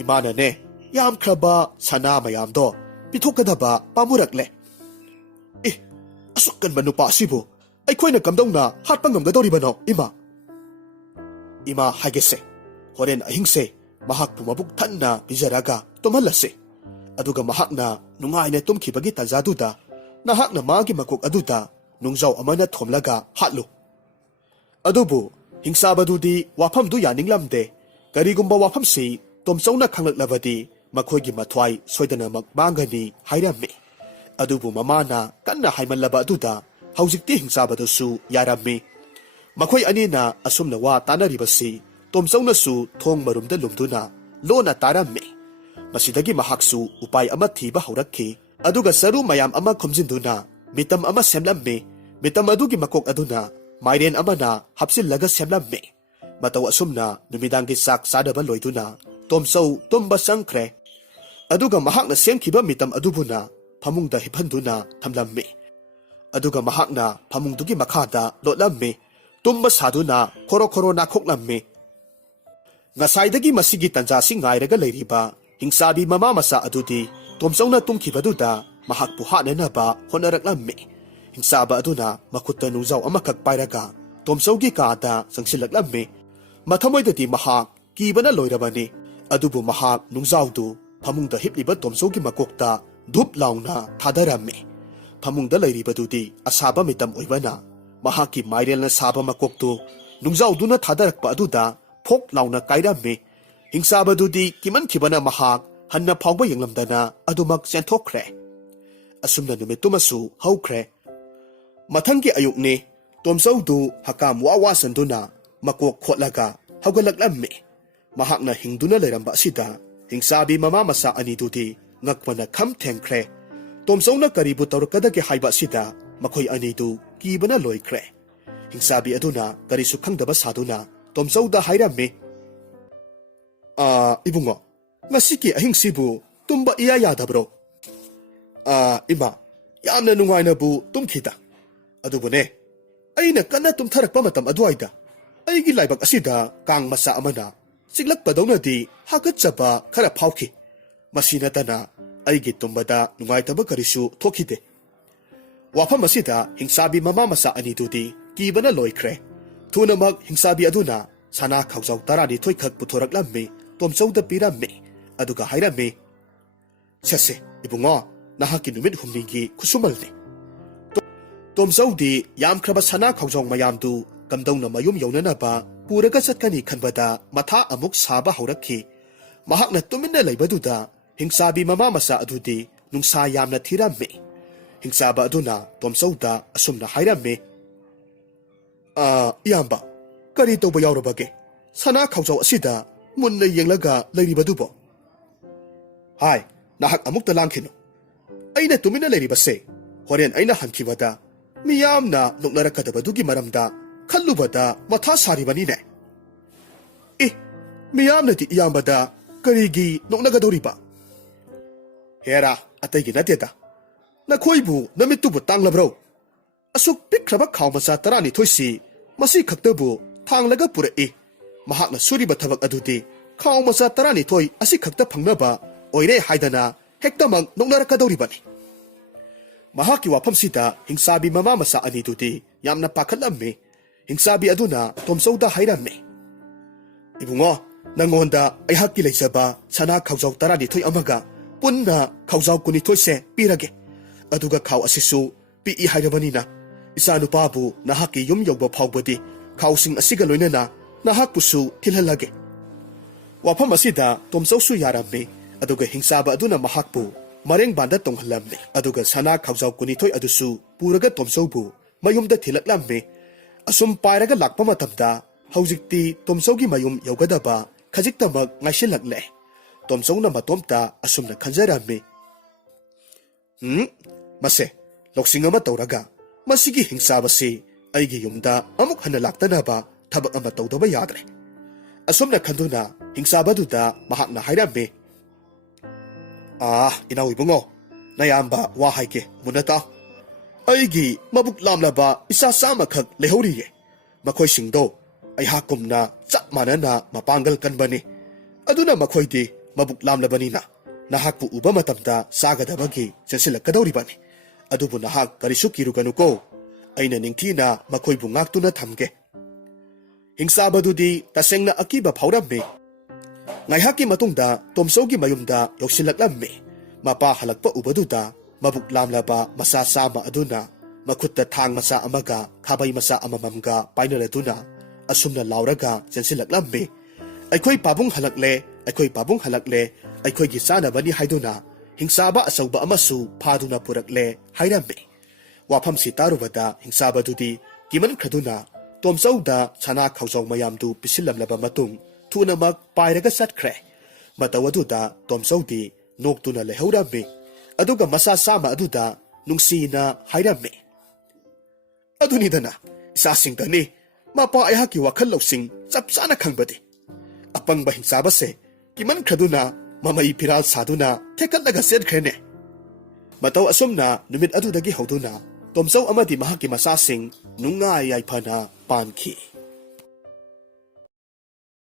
ꯏꯃꯥꯅꯅꯦ ꯌꯥꯝꯈ꯭ꯔꯕ ꯁꯅꯥ ꯃꯌꯥꯝꯗꯣ ꯄꯤꯊꯣꯛꯀꯗꯕ ꯄꯥꯝꯃꯨꯔꯛꯂꯦ꯫ ꯑꯁꯨꯛ ꯀꯟꯕ ꯅꯨꯄꯥ ꯑꯁꯤꯕꯨ ꯑꯩꯈꯣꯏꯅ ꯀꯝꯗꯧꯅ ꯍꯥꯠꯄ ꯉꯝꯒꯗꯧꯔꯤꯕꯅꯣ ꯏꯃꯥ? ꯏꯃꯥ ꯍꯥꯏꯒꯦꯁꯦ, ꯍꯣꯔꯦꯟ ꯑꯍꯤꯡꯁꯦ ꯃꯍꯥꯛꯄꯨ ꯃꯕꯨꯛ ꯊꯟꯅ ꯄꯤꯖꯔꯒ ꯇꯨꯝꯍꯜꯂꯁꯤ꯫ ꯑꯗꯨꯒ ꯃꯍꯥꯛꯅ ꯅꯨꯡꯉꯥꯏꯅ ꯇꯨꯝꯈꯤꯕꯒꯤ ꯇꯥꯟꯖꯥꯗꯨꯗ ꯅꯍꯥꯛꯅ ꯃꯥꯒꯤ ꯃꯀꯣꯛ ꯑꯗꯨꯗ ꯅꯨꯡꯖꯥꯎ ꯑꯃꯅ ꯊꯣꯝꯂꯒ ꯍꯥꯠꯂꯨ꯫ ꯑꯗꯨꯕꯨ ꯍꯤꯡꯆꯥꯕꯗꯨꯗꯤ ꯋꯥꯐꯝꯗꯨ ꯌꯥꯅꯤꯡꯂꯝꯗꯦ꯫ ꯀꯔꯤꯒꯨꯝꯕ ꯋꯥꯐꯝꯁꯤ ꯇꯣꯝꯆꯧꯅ ꯈꯪꯂꯛꯂꯕꯗꯤ ꯃꯈꯣꯏꯒꯤ ꯃꯊ꯭ꯋꯥꯏ ꯁꯣꯏꯗꯅꯃꯛ ꯃꯥꯡꯒꯅꯤ ꯍꯥꯏꯔꯝꯃꯤ꯫ ꯑꯗꯨꯕꯨ ꯃꯃꯥꯅ ꯀꯟꯅ ꯍꯥꯏꯃꯜꯂꯕ ꯑꯗꯨꯗ ꯍꯧꯖꯤꯛꯇꯤ ꯍꯤꯡꯆꯥꯕꯗꯨꯁꯨ ꯌꯥꯔꯝꯃꯤ꯫ ꯃꯈꯣꯏ ꯑꯅꯤꯅ ꯑꯁꯨꯝꯅ ꯋꯥ ꯇꯥꯅꯔꯤꯕꯁꯤ ꯇꯣꯝꯆꯧꯅꯁꯨ ꯊꯣꯡ ꯃꯔꯨꯝꯗ ꯂꯨꯝꯗꯨꯅ ꯂꯣꯟꯅ ꯇꯥꯔꯝꯃꯤ꯫ ꯃꯁꯤꯗꯒꯤ ꯃꯍꯥꯛꯁꯨ ꯎꯄꯥꯏ ꯑꯃ ꯊꯤꯕ ꯍꯧꯔꯛꯈꯤ꯫ ꯑꯗꯨꯒ ꯆꯔꯨ ꯃꯌꯥꯝ ꯑꯃ ꯈꯨꯝꯖꯤꯟꯗꯨꯅ ꯃꯤꯇꯝ ꯑꯃ ꯁꯦꯝꯂꯝꯃꯤ꯫ ꯃꯤꯇꯝ ꯑꯗꯨꯒꯤ ꯃꯀꯣꯛ ꯑꯗꯨꯅ ꯃꯥꯏꯔꯦꯟ ꯑꯃꯅ ꯍꯥꯞꯆꯤꯜꯂꯒ ꯁꯦꯝꯂꯝꯃꯤ꯫ ꯃꯇꯧ ꯑꯁꯨꯝꯅ ꯅꯨꯃꯤꯗꯥꯡꯒꯤ ꯆꯥꯛ ꯆꯥꯅꯕ ꯂꯣꯏꯗꯨꯅ ꯇꯣꯝꯆꯧ ꯇꯨꯝꯕ ꯆꯪꯈ꯭ꯔꯦ꯫ ꯑꯗꯨꯒ ꯃꯍꯥꯛꯅ ꯁꯦꯝꯈꯤꯕ ꯃꯤꯇꯝ ꯑꯗꯨꯕꯨꯅ ꯐꯃꯨꯡꯗ ꯍꯤꯞꯍꯟꯗꯨꯅ ꯊꯝꯂꯝꯃꯤ꯫ ꯑꯗꯨꯒ ꯃꯍꯥꯛꯅ ꯐꯃꯨꯡꯗꯨꯒꯤ ꯃꯈꯥꯗ ꯂꯣꯠꯂꯝꯃꯤ꯫ ꯇꯨꯝꯕ ꯁꯥꯗꯨꯅ ꯈꯣꯔꯣ ꯈꯣꯔꯣ ꯅꯥꯈꯣꯛꯂꯝꯃꯤ꯫ ꯉꯁꯥꯏꯗꯒꯤ ꯃꯁꯤꯒꯤ ꯇꯟꯖꯥꯁꯤ ꯉꯥꯏꯔꯒ ꯂꯩꯔꯤꯕ ꯍꯤꯡꯆꯥꯕꯤ ꯃꯃꯥ ꯃꯆꯥ ꯑꯗꯨꯗꯤ ꯇꯣꯝꯆꯧꯅ ꯇꯨꯝꯈꯤꯕꯗꯨꯗ ꯃꯍꯥꯛꯄꯨ ꯍꯥꯠꯅꯅꯕ ꯍꯣꯠꯅꯔꯛꯂꯝꯃꯤ꯫ ꯍꯤꯡꯆꯥꯕ ꯑꯗꯨꯅ ꯃꯈꯨꯠꯇ ꯅꯨꯡꯖꯥꯎ ꯑꯃꯈꯛ ꯄꯥꯏꯔꯒ ꯇꯣꯝꯆꯧꯒꯤ ꯀꯥꯗ ꯆꯪꯁꯤꯜꯂꯛꯂꯝꯃꯤ꯫ ꯃꯊꯃꯣꯏꯗꯗꯤ ꯃꯍꯥꯛ ꯀꯤꯕꯅ ꯂꯣꯏꯔꯕꯅꯤ꯫ ꯑꯗꯨꯕꯨ ꯃꯍꯥꯛ ꯅꯨꯡꯖꯥꯎꯗꯨ ꯐꯃꯨꯡꯗ ꯍꯤꯞꯂꯤꯕ ꯇꯣꯝꯆꯧꯒꯤ ꯃꯀꯣꯛꯇ ꯙꯨꯞ ꯂꯥꯎꯅ ꯊꯥꯗꯔꯝꯃꯤ꯫ ꯐꯃꯨꯡꯗ ꯂꯩꯔꯤꯕꯗꯨꯗꯤ ꯑꯁꯥꯕ ꯃꯤꯇꯝ ꯑꯣꯏꯕꯅ ꯃꯍꯥꯛꯀꯤ ꯃꯥꯏꯔꯦꯜꯅ ꯁꯥꯕ ꯃꯀꯣꯛꯇꯨ ꯅꯨꯡꯖꯥꯎꯗꯨꯅ ꯊꯥꯗꯔꯛꯄ ꯑꯗꯨꯗ ꯐꯣꯛ ꯂꯥꯎꯅ ꯀꯥꯏꯔꯝꯃꯤ꯫ ꯍꯤꯡꯆꯥꯕꯗꯨꯗꯤ ꯀꯤꯃꯟꯈꯤꯕꯅ ꯃꯍꯥꯛ ꯍꯟꯅ ꯐꯥꯎꯕ ꯌꯦꯡꯂꯝꯗꯅ ꯑꯗꯨꯃꯛ ꯆꯦꯟꯊꯣꯛꯈ꯭ꯔꯦ꯫ ꯑꯁꯨꯝꯅ ꯅꯨꯃꯤꯠꯇꯨꯃꯁꯨ ꯍꯧꯈ꯭ꯔꯦ꯫ ꯃꯊꯪꯒꯤ ꯑꯌꯨꯛꯅꯤ꯫ ꯇꯣꯝꯆꯧꯗꯨ ꯍꯀꯥꯝ ꯋꯥ ꯋꯥ ꯆꯟꯗꯨꯅ ꯃꯀꯣꯛ ꯈꯣꯠꯂꯒ ꯍꯧꯒꯠꯂꯛꯂꯝꯃꯤ꯫ ꯃꯍꯥꯛꯅ ꯍꯤꯡꯗꯨꯅ ꯂꯩꯔꯝꯕ ꯑꯁꯤꯗ ꯍꯤꯡꯆꯥꯕꯤ ꯃꯃꯥ ꯃꯆꯥ ꯑꯅꯤꯗꯨꯗꯤ ꯉꯛꯄꯅ ꯈꯝ ꯊꯦꯡꯈ꯭ꯔꯦ꯫ ꯇꯣꯝꯆꯧꯅ ꯀꯔꯤꯕꯨ ꯇꯧꯔꯛꯀꯗꯒꯦ ꯍꯥꯏꯕ ꯑꯁꯤꯗ ꯃꯈꯣꯏ ꯑꯅꯤꯗꯨ ꯀꯤꯕꯅ ꯂꯣꯏꯈ꯭ꯔꯦ꯫ ꯍꯤꯡꯆꯥꯕꯤ ꯑꯗꯨꯅ ꯀꯔꯤꯁꯨ ꯈꯪꯗꯕ ꯁꯥꯗꯨꯅ ꯇꯣꯝꯆꯧꯗ ꯍꯥꯏꯔꯝꯃꯤ, ꯏꯕꯨꯡꯉꯣ, ꯉꯁꯤꯒꯤ ꯑꯍꯤꯡꯁꯤꯕꯨ ꯇꯨꯝꯕ ꯏꯌꯥ ꯌꯥꯗꯕ꯭ꯔꯣ? ꯏꯃꯥ, ꯌꯥꯝꯅ ꯅꯨꯡꯉꯥꯏꯅꯕꯨ ꯇꯨꯝꯈꯤꯗ꯫ ꯑꯗꯨꯕꯨꯅꯦ, ꯑꯩꯅ ꯀꯟꯅ ꯇꯨꯝꯊꯔꯛꯄ ꯃꯇꯝ ꯑꯗꯨꯋꯥꯏꯗ ꯑꯩꯒꯤ ꯂꯥꯏꯕꯛ ꯑꯁꯤꯗ ꯀꯥꯡ ꯃꯆꯥ ꯑꯃꯅ ꯆꯤꯛꯂꯛꯄꯗꯧꯅꯗꯤ ꯍꯥꯀꯠꯆꯕ ꯈꯔ ꯐꯥꯎꯈꯤ꯫ ꯃꯁꯤ ꯅꯠꯇꯅ ꯑꯩꯒꯤ ꯇꯨꯝꯕꯗ ꯅꯨꯡꯉꯥꯏꯇꯕ ꯀꯔꯤꯁꯨ ꯊꯣꯛꯈꯤꯗꯦ꯫ ꯋꯥꯐꯝ ꯑꯁꯤꯗ ꯍꯤꯡꯆꯥꯕꯤ ꯃꯃꯥ ꯃꯆꯥ ꯑꯅꯤꯗꯨꯗꯤ ꯀꯤꯕꯅ ꯂꯣꯏꯈ꯭ꯔꯦ꯫ ꯊꯨꯅꯃꯛ ꯍꯤꯡꯆꯥꯕꯤ ꯑꯗꯨꯅ ꯁꯅꯥ ꯈꯥꯎꯖꯥꯎ 12 ꯈꯛ ꯄꯨꯊꯣꯔꯛꯂꯝꯃꯤ꯫ ꯇꯣꯝꯆꯧꯗ ꯄꯤꯔꯝꯃꯤ꯫ ꯑꯗꯨꯒ ꯍꯥꯏꯔꯝꯃꯤ, ꯁꯦ ꯏꯕꯨꯡꯉꯣ, ꯅꯍꯥꯛꯀꯤ ꯅꯨꯃꯤꯠ ꯍꯨꯝꯅꯤꯒꯤ ꯈꯨꯠꯁꯨꯃꯜꯅꯤ꯫ ꯇꯣꯝꯆꯧꯗꯤ ꯌꯥꯝꯈ꯭ꯔꯕ ꯁꯅꯥ ꯈꯥꯎꯖꯥꯎ ꯃꯌꯥꯝꯗꯨ ꯀꯝꯗꯧꯅ ꯃꯌꯨꯝ ꯌꯧꯅꯅꯕ ꯄꯨꯔꯒ ꯆꯠꯀꯅꯤ ꯈꯟꯕꯗ ꯃꯊꯥ ꯑꯃꯨꯛ ꯁꯥꯕ ꯍꯧꯔꯛꯈꯤ꯫ ꯃꯍꯥꯛꯅ ꯇꯨꯃꯤꯟꯅ ꯂꯩꯕꯗꯨꯗ ꯍꯤꯡꯆꯥꯕꯤ ꯃꯃꯥ ꯃꯆꯥ ꯑꯗꯨꯗꯤ ꯅꯨꯡꯁꯥ ꯌꯥꯝꯅ ꯊꯤꯔꯝꯃꯤ꯫ ꯍꯤꯡꯆꯥꯕ ꯑꯗꯨꯅ ꯇꯣꯝꯆꯧꯗ ꯑꯁꯨꯝꯅ ꯍꯥꯏꯔꯝꯃꯤ, ꯏꯌꯥꯝꯕ, ꯀꯔꯤ ꯇꯧꯕ ꯌꯥꯎꯔꯕꯒꯦ? ꯁꯅꯥ ꯈꯥꯎꯖꯥꯎ ꯑꯁꯤꯗ ꯃꯨꯟꯅ ꯌꯦꯡꯂꯒ ꯂꯩꯔꯤꯕꯗꯨꯕꯣ? ꯍꯥꯏ, ꯅꯍꯥꯛ ꯑꯃꯨꯛꯇ ꯂꯥꯡꯈꯤꯅꯨ꯫ ꯑꯩꯅ ꯇꯨꯃꯤꯟꯅ ꯂꯩꯔꯤꯕꯁꯦ ꯍꯣꯔꯦꯟ ꯑꯩꯅ ꯍꯟꯈꯤꯕꯗ ꯃꯤꯌꯥꯝꯅ ꯅꯣꯛꯅꯔꯛꯀꯗꯕꯗꯨꯒꯤ ꯃꯔꯝꯗ ꯈꯜꯂꯨꯕꯗ ꯃꯊꯥ ꯁꯥꯔꯤꯕꯅꯤꯅꯦ꯫ ꯃꯤꯌꯥꯝꯅꯗꯤ ꯏꯌꯥꯝꯕꯗ ꯀꯔꯤꯒꯤ ꯅꯣꯛꯅꯒꯗꯧꯔꯤꯕ? ꯍꯦꯔꯥ, ꯑꯇꯩꯒꯤ ꯅꯠꯇꯦꯗ, ꯅꯈꯣꯏꯕꯨ ꯅꯃꯤꯠꯇꯨꯕꯨ ꯇꯥꯡꯂꯕ꯭ꯔꯣ? ꯑꯁꯨꯛ ꯄꯤꯛꯈ꯭ꯔꯕ ꯈꯥꯎ ꯃꯆꯥ 12ꯁꯤ ꯃꯁꯤ ꯈꯛꯇꯕꯨ ꯊꯥꯡꯂꯒ ꯄꯨꯔꯛꯏ꯫ ꯃꯍꯥꯛꯅ ꯁꯨꯔꯤꯕ ꯊꯕꯛ ꯑꯗꯨꯗꯤ ꯈꯥꯎ ꯃꯆꯥ 12 ꯑꯁꯤ ꯈꯛꯇ ꯐꯪꯅꯕ ꯑꯣꯏꯔꯦ ꯍꯥꯏꯗꯅ ꯍꯦꯛꯇꯃꯛ ꯅꯣꯛꯅꯔꯛꯀꯗꯧꯔꯤꯕꯅꯤ꯫ ꯃꯍꯥꯛꯀꯤ ꯋꯥꯐꯝꯁꯤꯗ ꯍꯤꯡꯆꯥꯕꯤ ꯃꯃꯥ ꯃꯆꯥ ꯑꯅꯤꯗꯨꯗꯤ ꯌꯥꯝꯅ ꯄꯥꯈꯠꯂꯝꯃꯤ꯫ ꯍꯤꯡꯆꯥꯕꯤ ꯑꯗꯨꯅ ꯇꯣꯝꯆꯧꯗ ꯍꯥꯏꯔꯝꯃꯤ, ꯏꯕꯨꯡꯉꯣ, ꯅꯪꯉꯣꯟꯗ ꯑꯩꯍꯥꯛꯀꯤ ꯂꯩꯖꯕ ꯁꯅꯥ ꯈꯥꯎꯖꯥꯎ 12 ꯑꯃꯒ ꯄꯨꯟꯅ ꯈꯥꯎꯖꯥꯎ 12ꯁꯦ ꯄꯤꯔꯒꯦ꯫ ꯑꯗꯨꯒ ꯈꯥꯎ ꯑꯁꯤꯁꯨ ꯄꯤꯛꯏ ꯍꯥꯏꯔꯕꯅꯤꯅ ꯏꯆꯥꯅꯨꯄꯥꯕꯨ ꯅꯍꯥꯛꯀꯤ ꯌꯨꯝ ꯌꯧꯕ ꯐꯥꯎꯕꯗꯤ ꯈꯥꯎꯁꯤꯡ ꯑꯁꯤꯒ ꯂꯣꯏꯅꯅ ꯅꯍꯥꯛꯄꯨꯁꯨ ꯊꯤꯜꯍꯜꯂꯒꯦ꯫ ꯋꯥꯐꯝ ꯑꯁꯤꯗ ꯇꯣꯝꯆꯧꯁꯨ ꯌꯥꯔꯝꯃꯤ꯫ ꯑꯗꯨꯒ ꯍꯤꯡꯆꯥꯕ ꯑꯗꯨꯅ ꯃꯍꯥꯛꯄꯨ ꯃꯔꯦꯡꯕꯥꯟꯗ ꯇꯣꯡꯍꯜꯂꯝꯃꯤ꯫ ꯑꯗꯨꯒ ꯁꯅꯥ ꯈꯥꯎꯖꯥꯎ 12 ꯑꯗꯨꯁꯨ ꯄꯨꯔꯒ ꯇꯣꯝꯆꯧꯕꯨ ꯃꯌꯨꯝꯗ ꯊꯤꯜꯂꯛꯂꯝꯃꯤ꯫ ꯑꯁꯨꯝ ꯄꯥꯏꯔꯒ ꯂꯥꯛꯄ ꯃꯇꯝꯗ ꯍꯧꯖꯤꯛꯇꯤ ꯇꯣꯝꯆꯧꯒꯤ ꯃꯌꯨꯝ ꯌꯧꯒꯗꯕ ꯈꯖꯤꯛꯇꯃꯛ ꯉꯥꯏꯁꯤꯜꯂꯛꯂꯦ꯫ ꯇꯣꯝꯆꯧꯅ ꯃꯇꯣꯝꯇ ꯑꯁꯨꯝꯅ ꯈꯟꯖꯔꯝꯃꯤ, ꯃꯁꯦ ꯂꯧꯁꯤꯡ ꯑꯃ ꯇꯧꯔꯒ ꯃꯁꯤꯒꯤ ꯍꯤꯡꯆꯥꯕꯁꯤ ꯑꯩꯒꯤ ꯌꯨꯝꯗ ꯑꯃꯨꯛ ꯍꯟꯅ ꯂꯥꯛꯇꯅꯕ ꯊꯕꯛ ꯑꯃ ꯇꯧꯗꯕ ꯌꯥꯗ꯭ꯔꯦ꯫ ꯑꯁꯨꯝꯅ ꯈꯟꯗꯨꯅ ꯍꯤꯡꯆꯥꯕꯗꯨꯗ ꯃꯍꯥꯛꯅ ꯍꯥꯏꯔꯝꯃꯤ, ꯏꯅꯥꯎ ꯏꯕꯨꯡꯉꯣ, ꯅꯌꯥꯝꯕ ꯋꯥ ꯍꯥꯏꯒꯦ ꯃꯨꯟꯅ ꯇꯥꯎ꯫ ꯑꯩꯒꯤ ꯃꯕꯨꯛ ꯂꯥꯝꯂꯕ ꯏꯆꯥ 100ꯈꯛ ꯂꯩꯍꯧꯔꯤꯌꯦ꯫ ꯃꯈꯣꯏꯁꯤꯡꯗꯣ ꯑꯩꯍꯥꯛꯀꯨꯝꯅ ꯆꯞ ꯃꯥꯟꯅꯅ ꯃꯄꯥꯡꯒꯜ ꯀꯟꯕꯅꯤ꯫ ꯑꯗꯨꯅ ꯃꯈꯣꯏꯗꯤ ꯃꯕꯨꯛ ꯂꯥꯝꯂꯕꯅꯤꯅ ꯅꯍꯥꯛꯄꯨ ꯎꯕ ꯃꯇꯝꯗ ꯆꯥꯒꯗꯕꯒꯤ ꯆꯦꯟꯁꯤꯜꯂꯛꯀꯗꯧꯔꯤꯕꯅꯤ꯫ ꯑꯗꯨꯕꯨ ꯅꯍꯥꯛ ꯀꯔꯤꯁꯨ ꯀꯤꯔꯨꯒꯅꯨꯀꯣ, ꯑꯩꯅ ꯅꯤꯡꯊꯤꯅ ꯃꯈꯣꯏꯕꯨ ꯉꯥꯛꯇꯨꯅ ꯊꯝꯒꯦ꯫ ꯍꯤꯡꯆꯥꯕꯗꯨꯗꯤ ꯇꯁꯦꯡꯅ ꯑꯀꯤꯕ ꯐꯥꯎꯔꯝꯃꯤ꯫ ꯉꯥꯏꯍꯥꯛꯀꯤ ꯃꯇꯨꯡꯗ ꯇꯣꯝꯆꯧꯒꯤ ꯃꯌꯨꯝꯗ ꯌꯧꯁꯤꯜꯂꯛꯂꯝꯃꯤ꯫ ꯃꯄꯥ ꯍꯜꯂꯛꯄ ꯎꯕꯗꯨꯗ ꯃꯕꯨꯛ ꯂꯥꯝꯂꯕ ꯃꯆꯥ 100 ꯑꯗꯨꯅ ꯃꯈꯨꯠꯇ ꯊꯥꯡ ꯃꯆꯥ ꯑꯃꯒ ꯈꯥꯕꯩ ꯃꯆꯥ ꯑꯃꯃꯝꯒ ꯄꯥꯏꯅꯔꯗꯨꯅ ꯑꯁꯨꯝꯅ ꯂꯥꯎꯔꯒ ꯆꯦꯟꯁꯤꯜꯂꯛꯂꯝꯃꯤ, ꯑꯩꯈꯣꯏ ꯄꯥꯕꯨꯡ ꯍꯜꯂꯛꯂꯦ, ꯑꯩꯈꯣꯏ ꯄꯥꯕꯨꯡ ꯍꯜꯂꯛꯂꯦ, ꯑꯩꯈꯣꯏꯒꯤ ꯆꯥꯅꯕꯅꯤ ꯍꯥꯏꯗꯨꯅ ꯍꯤꯡꯆꯥꯕ ꯑꯆꯧꯕ ꯑꯃꯁꯨ ꯐꯥꯗꯨꯅ ꯄꯨꯔꯛꯂꯦ ꯍꯥꯏꯔꯝꯃꯤ꯫ ꯋꯥꯐꯝꯁꯤ ꯇꯥꯔꯨꯕꯗ ꯍꯤꯡꯆꯥꯕꯗꯨꯗꯤ ꯀꯤꯃꯟꯈ꯭ꯔꯗꯨꯅ ꯇꯣꯝꯆꯧꯗ ꯁꯅꯥ ꯈꯥꯎꯖꯥꯎ ꯃꯌꯥꯝꯗꯨ ꯄꯤꯁꯤꯜꯂꯝꯂꯕ ꯃꯇꯨꯡ ꯊꯨꯅꯃꯛ ꯄꯥꯏꯔꯒ ꯆꯠꯈ꯭ꯔꯦ꯫ ꯃꯇꯧ ꯑꯗꯨꯗ ꯇꯣꯝꯆꯧꯗꯤ ꯅꯣꯛꯇꯨꯅ ꯂꯩꯍꯧꯔꯝꯃꯤ꯫ ꯑꯗꯨꯒ ꯃꯆꯥ 100 ꯑꯗꯨꯗ ꯅꯨꯡꯁꯤꯅ ꯍꯥꯏꯔꯝꯃꯤ, ꯑꯗꯨꯅꯤꯗꯅ ꯏꯆꯥꯁꯤꯡꯗꯅꯤ ꯃꯄꯥ ꯑꯩꯍꯥꯛꯀꯤ ꯋꯥꯈꯜ ꯂꯧꯁꯤꯡ ꯆꯞ ꯆꯥꯅ ꯈꯪꯕꯗꯤ꯫ ꯑꯄꯪꯕ ꯍꯤꯡꯆꯥꯕꯁꯦ ꯀꯤꯃꯟꯈ꯭ꯔꯗꯨꯅ ꯃꯃꯩ ꯐꯤꯔꯥꯜ ꯁꯥꯗꯨꯅ ꯊꯦꯛꯀꯠꯂꯒ ꯆꯦꯟꯈ꯭ꯔꯦꯅꯦ꯫ ꯃꯇꯧ ꯑꯁꯨꯝꯅ ꯅꯨꯃꯤꯠ ꯑꯗꯨꯗꯒꯤ ꯍꯧꯗꯨꯅ ꯇꯣꯝꯆꯧ ꯑꯃꯗꯤ ꯃꯍꯥꯛꯀꯤ ꯃꯆꯥꯁꯤꯡ ꯅꯨꯡꯉꯥꯏ ꯌꯥꯏꯐꯅ ꯄꯥꯟꯈꯤ꯫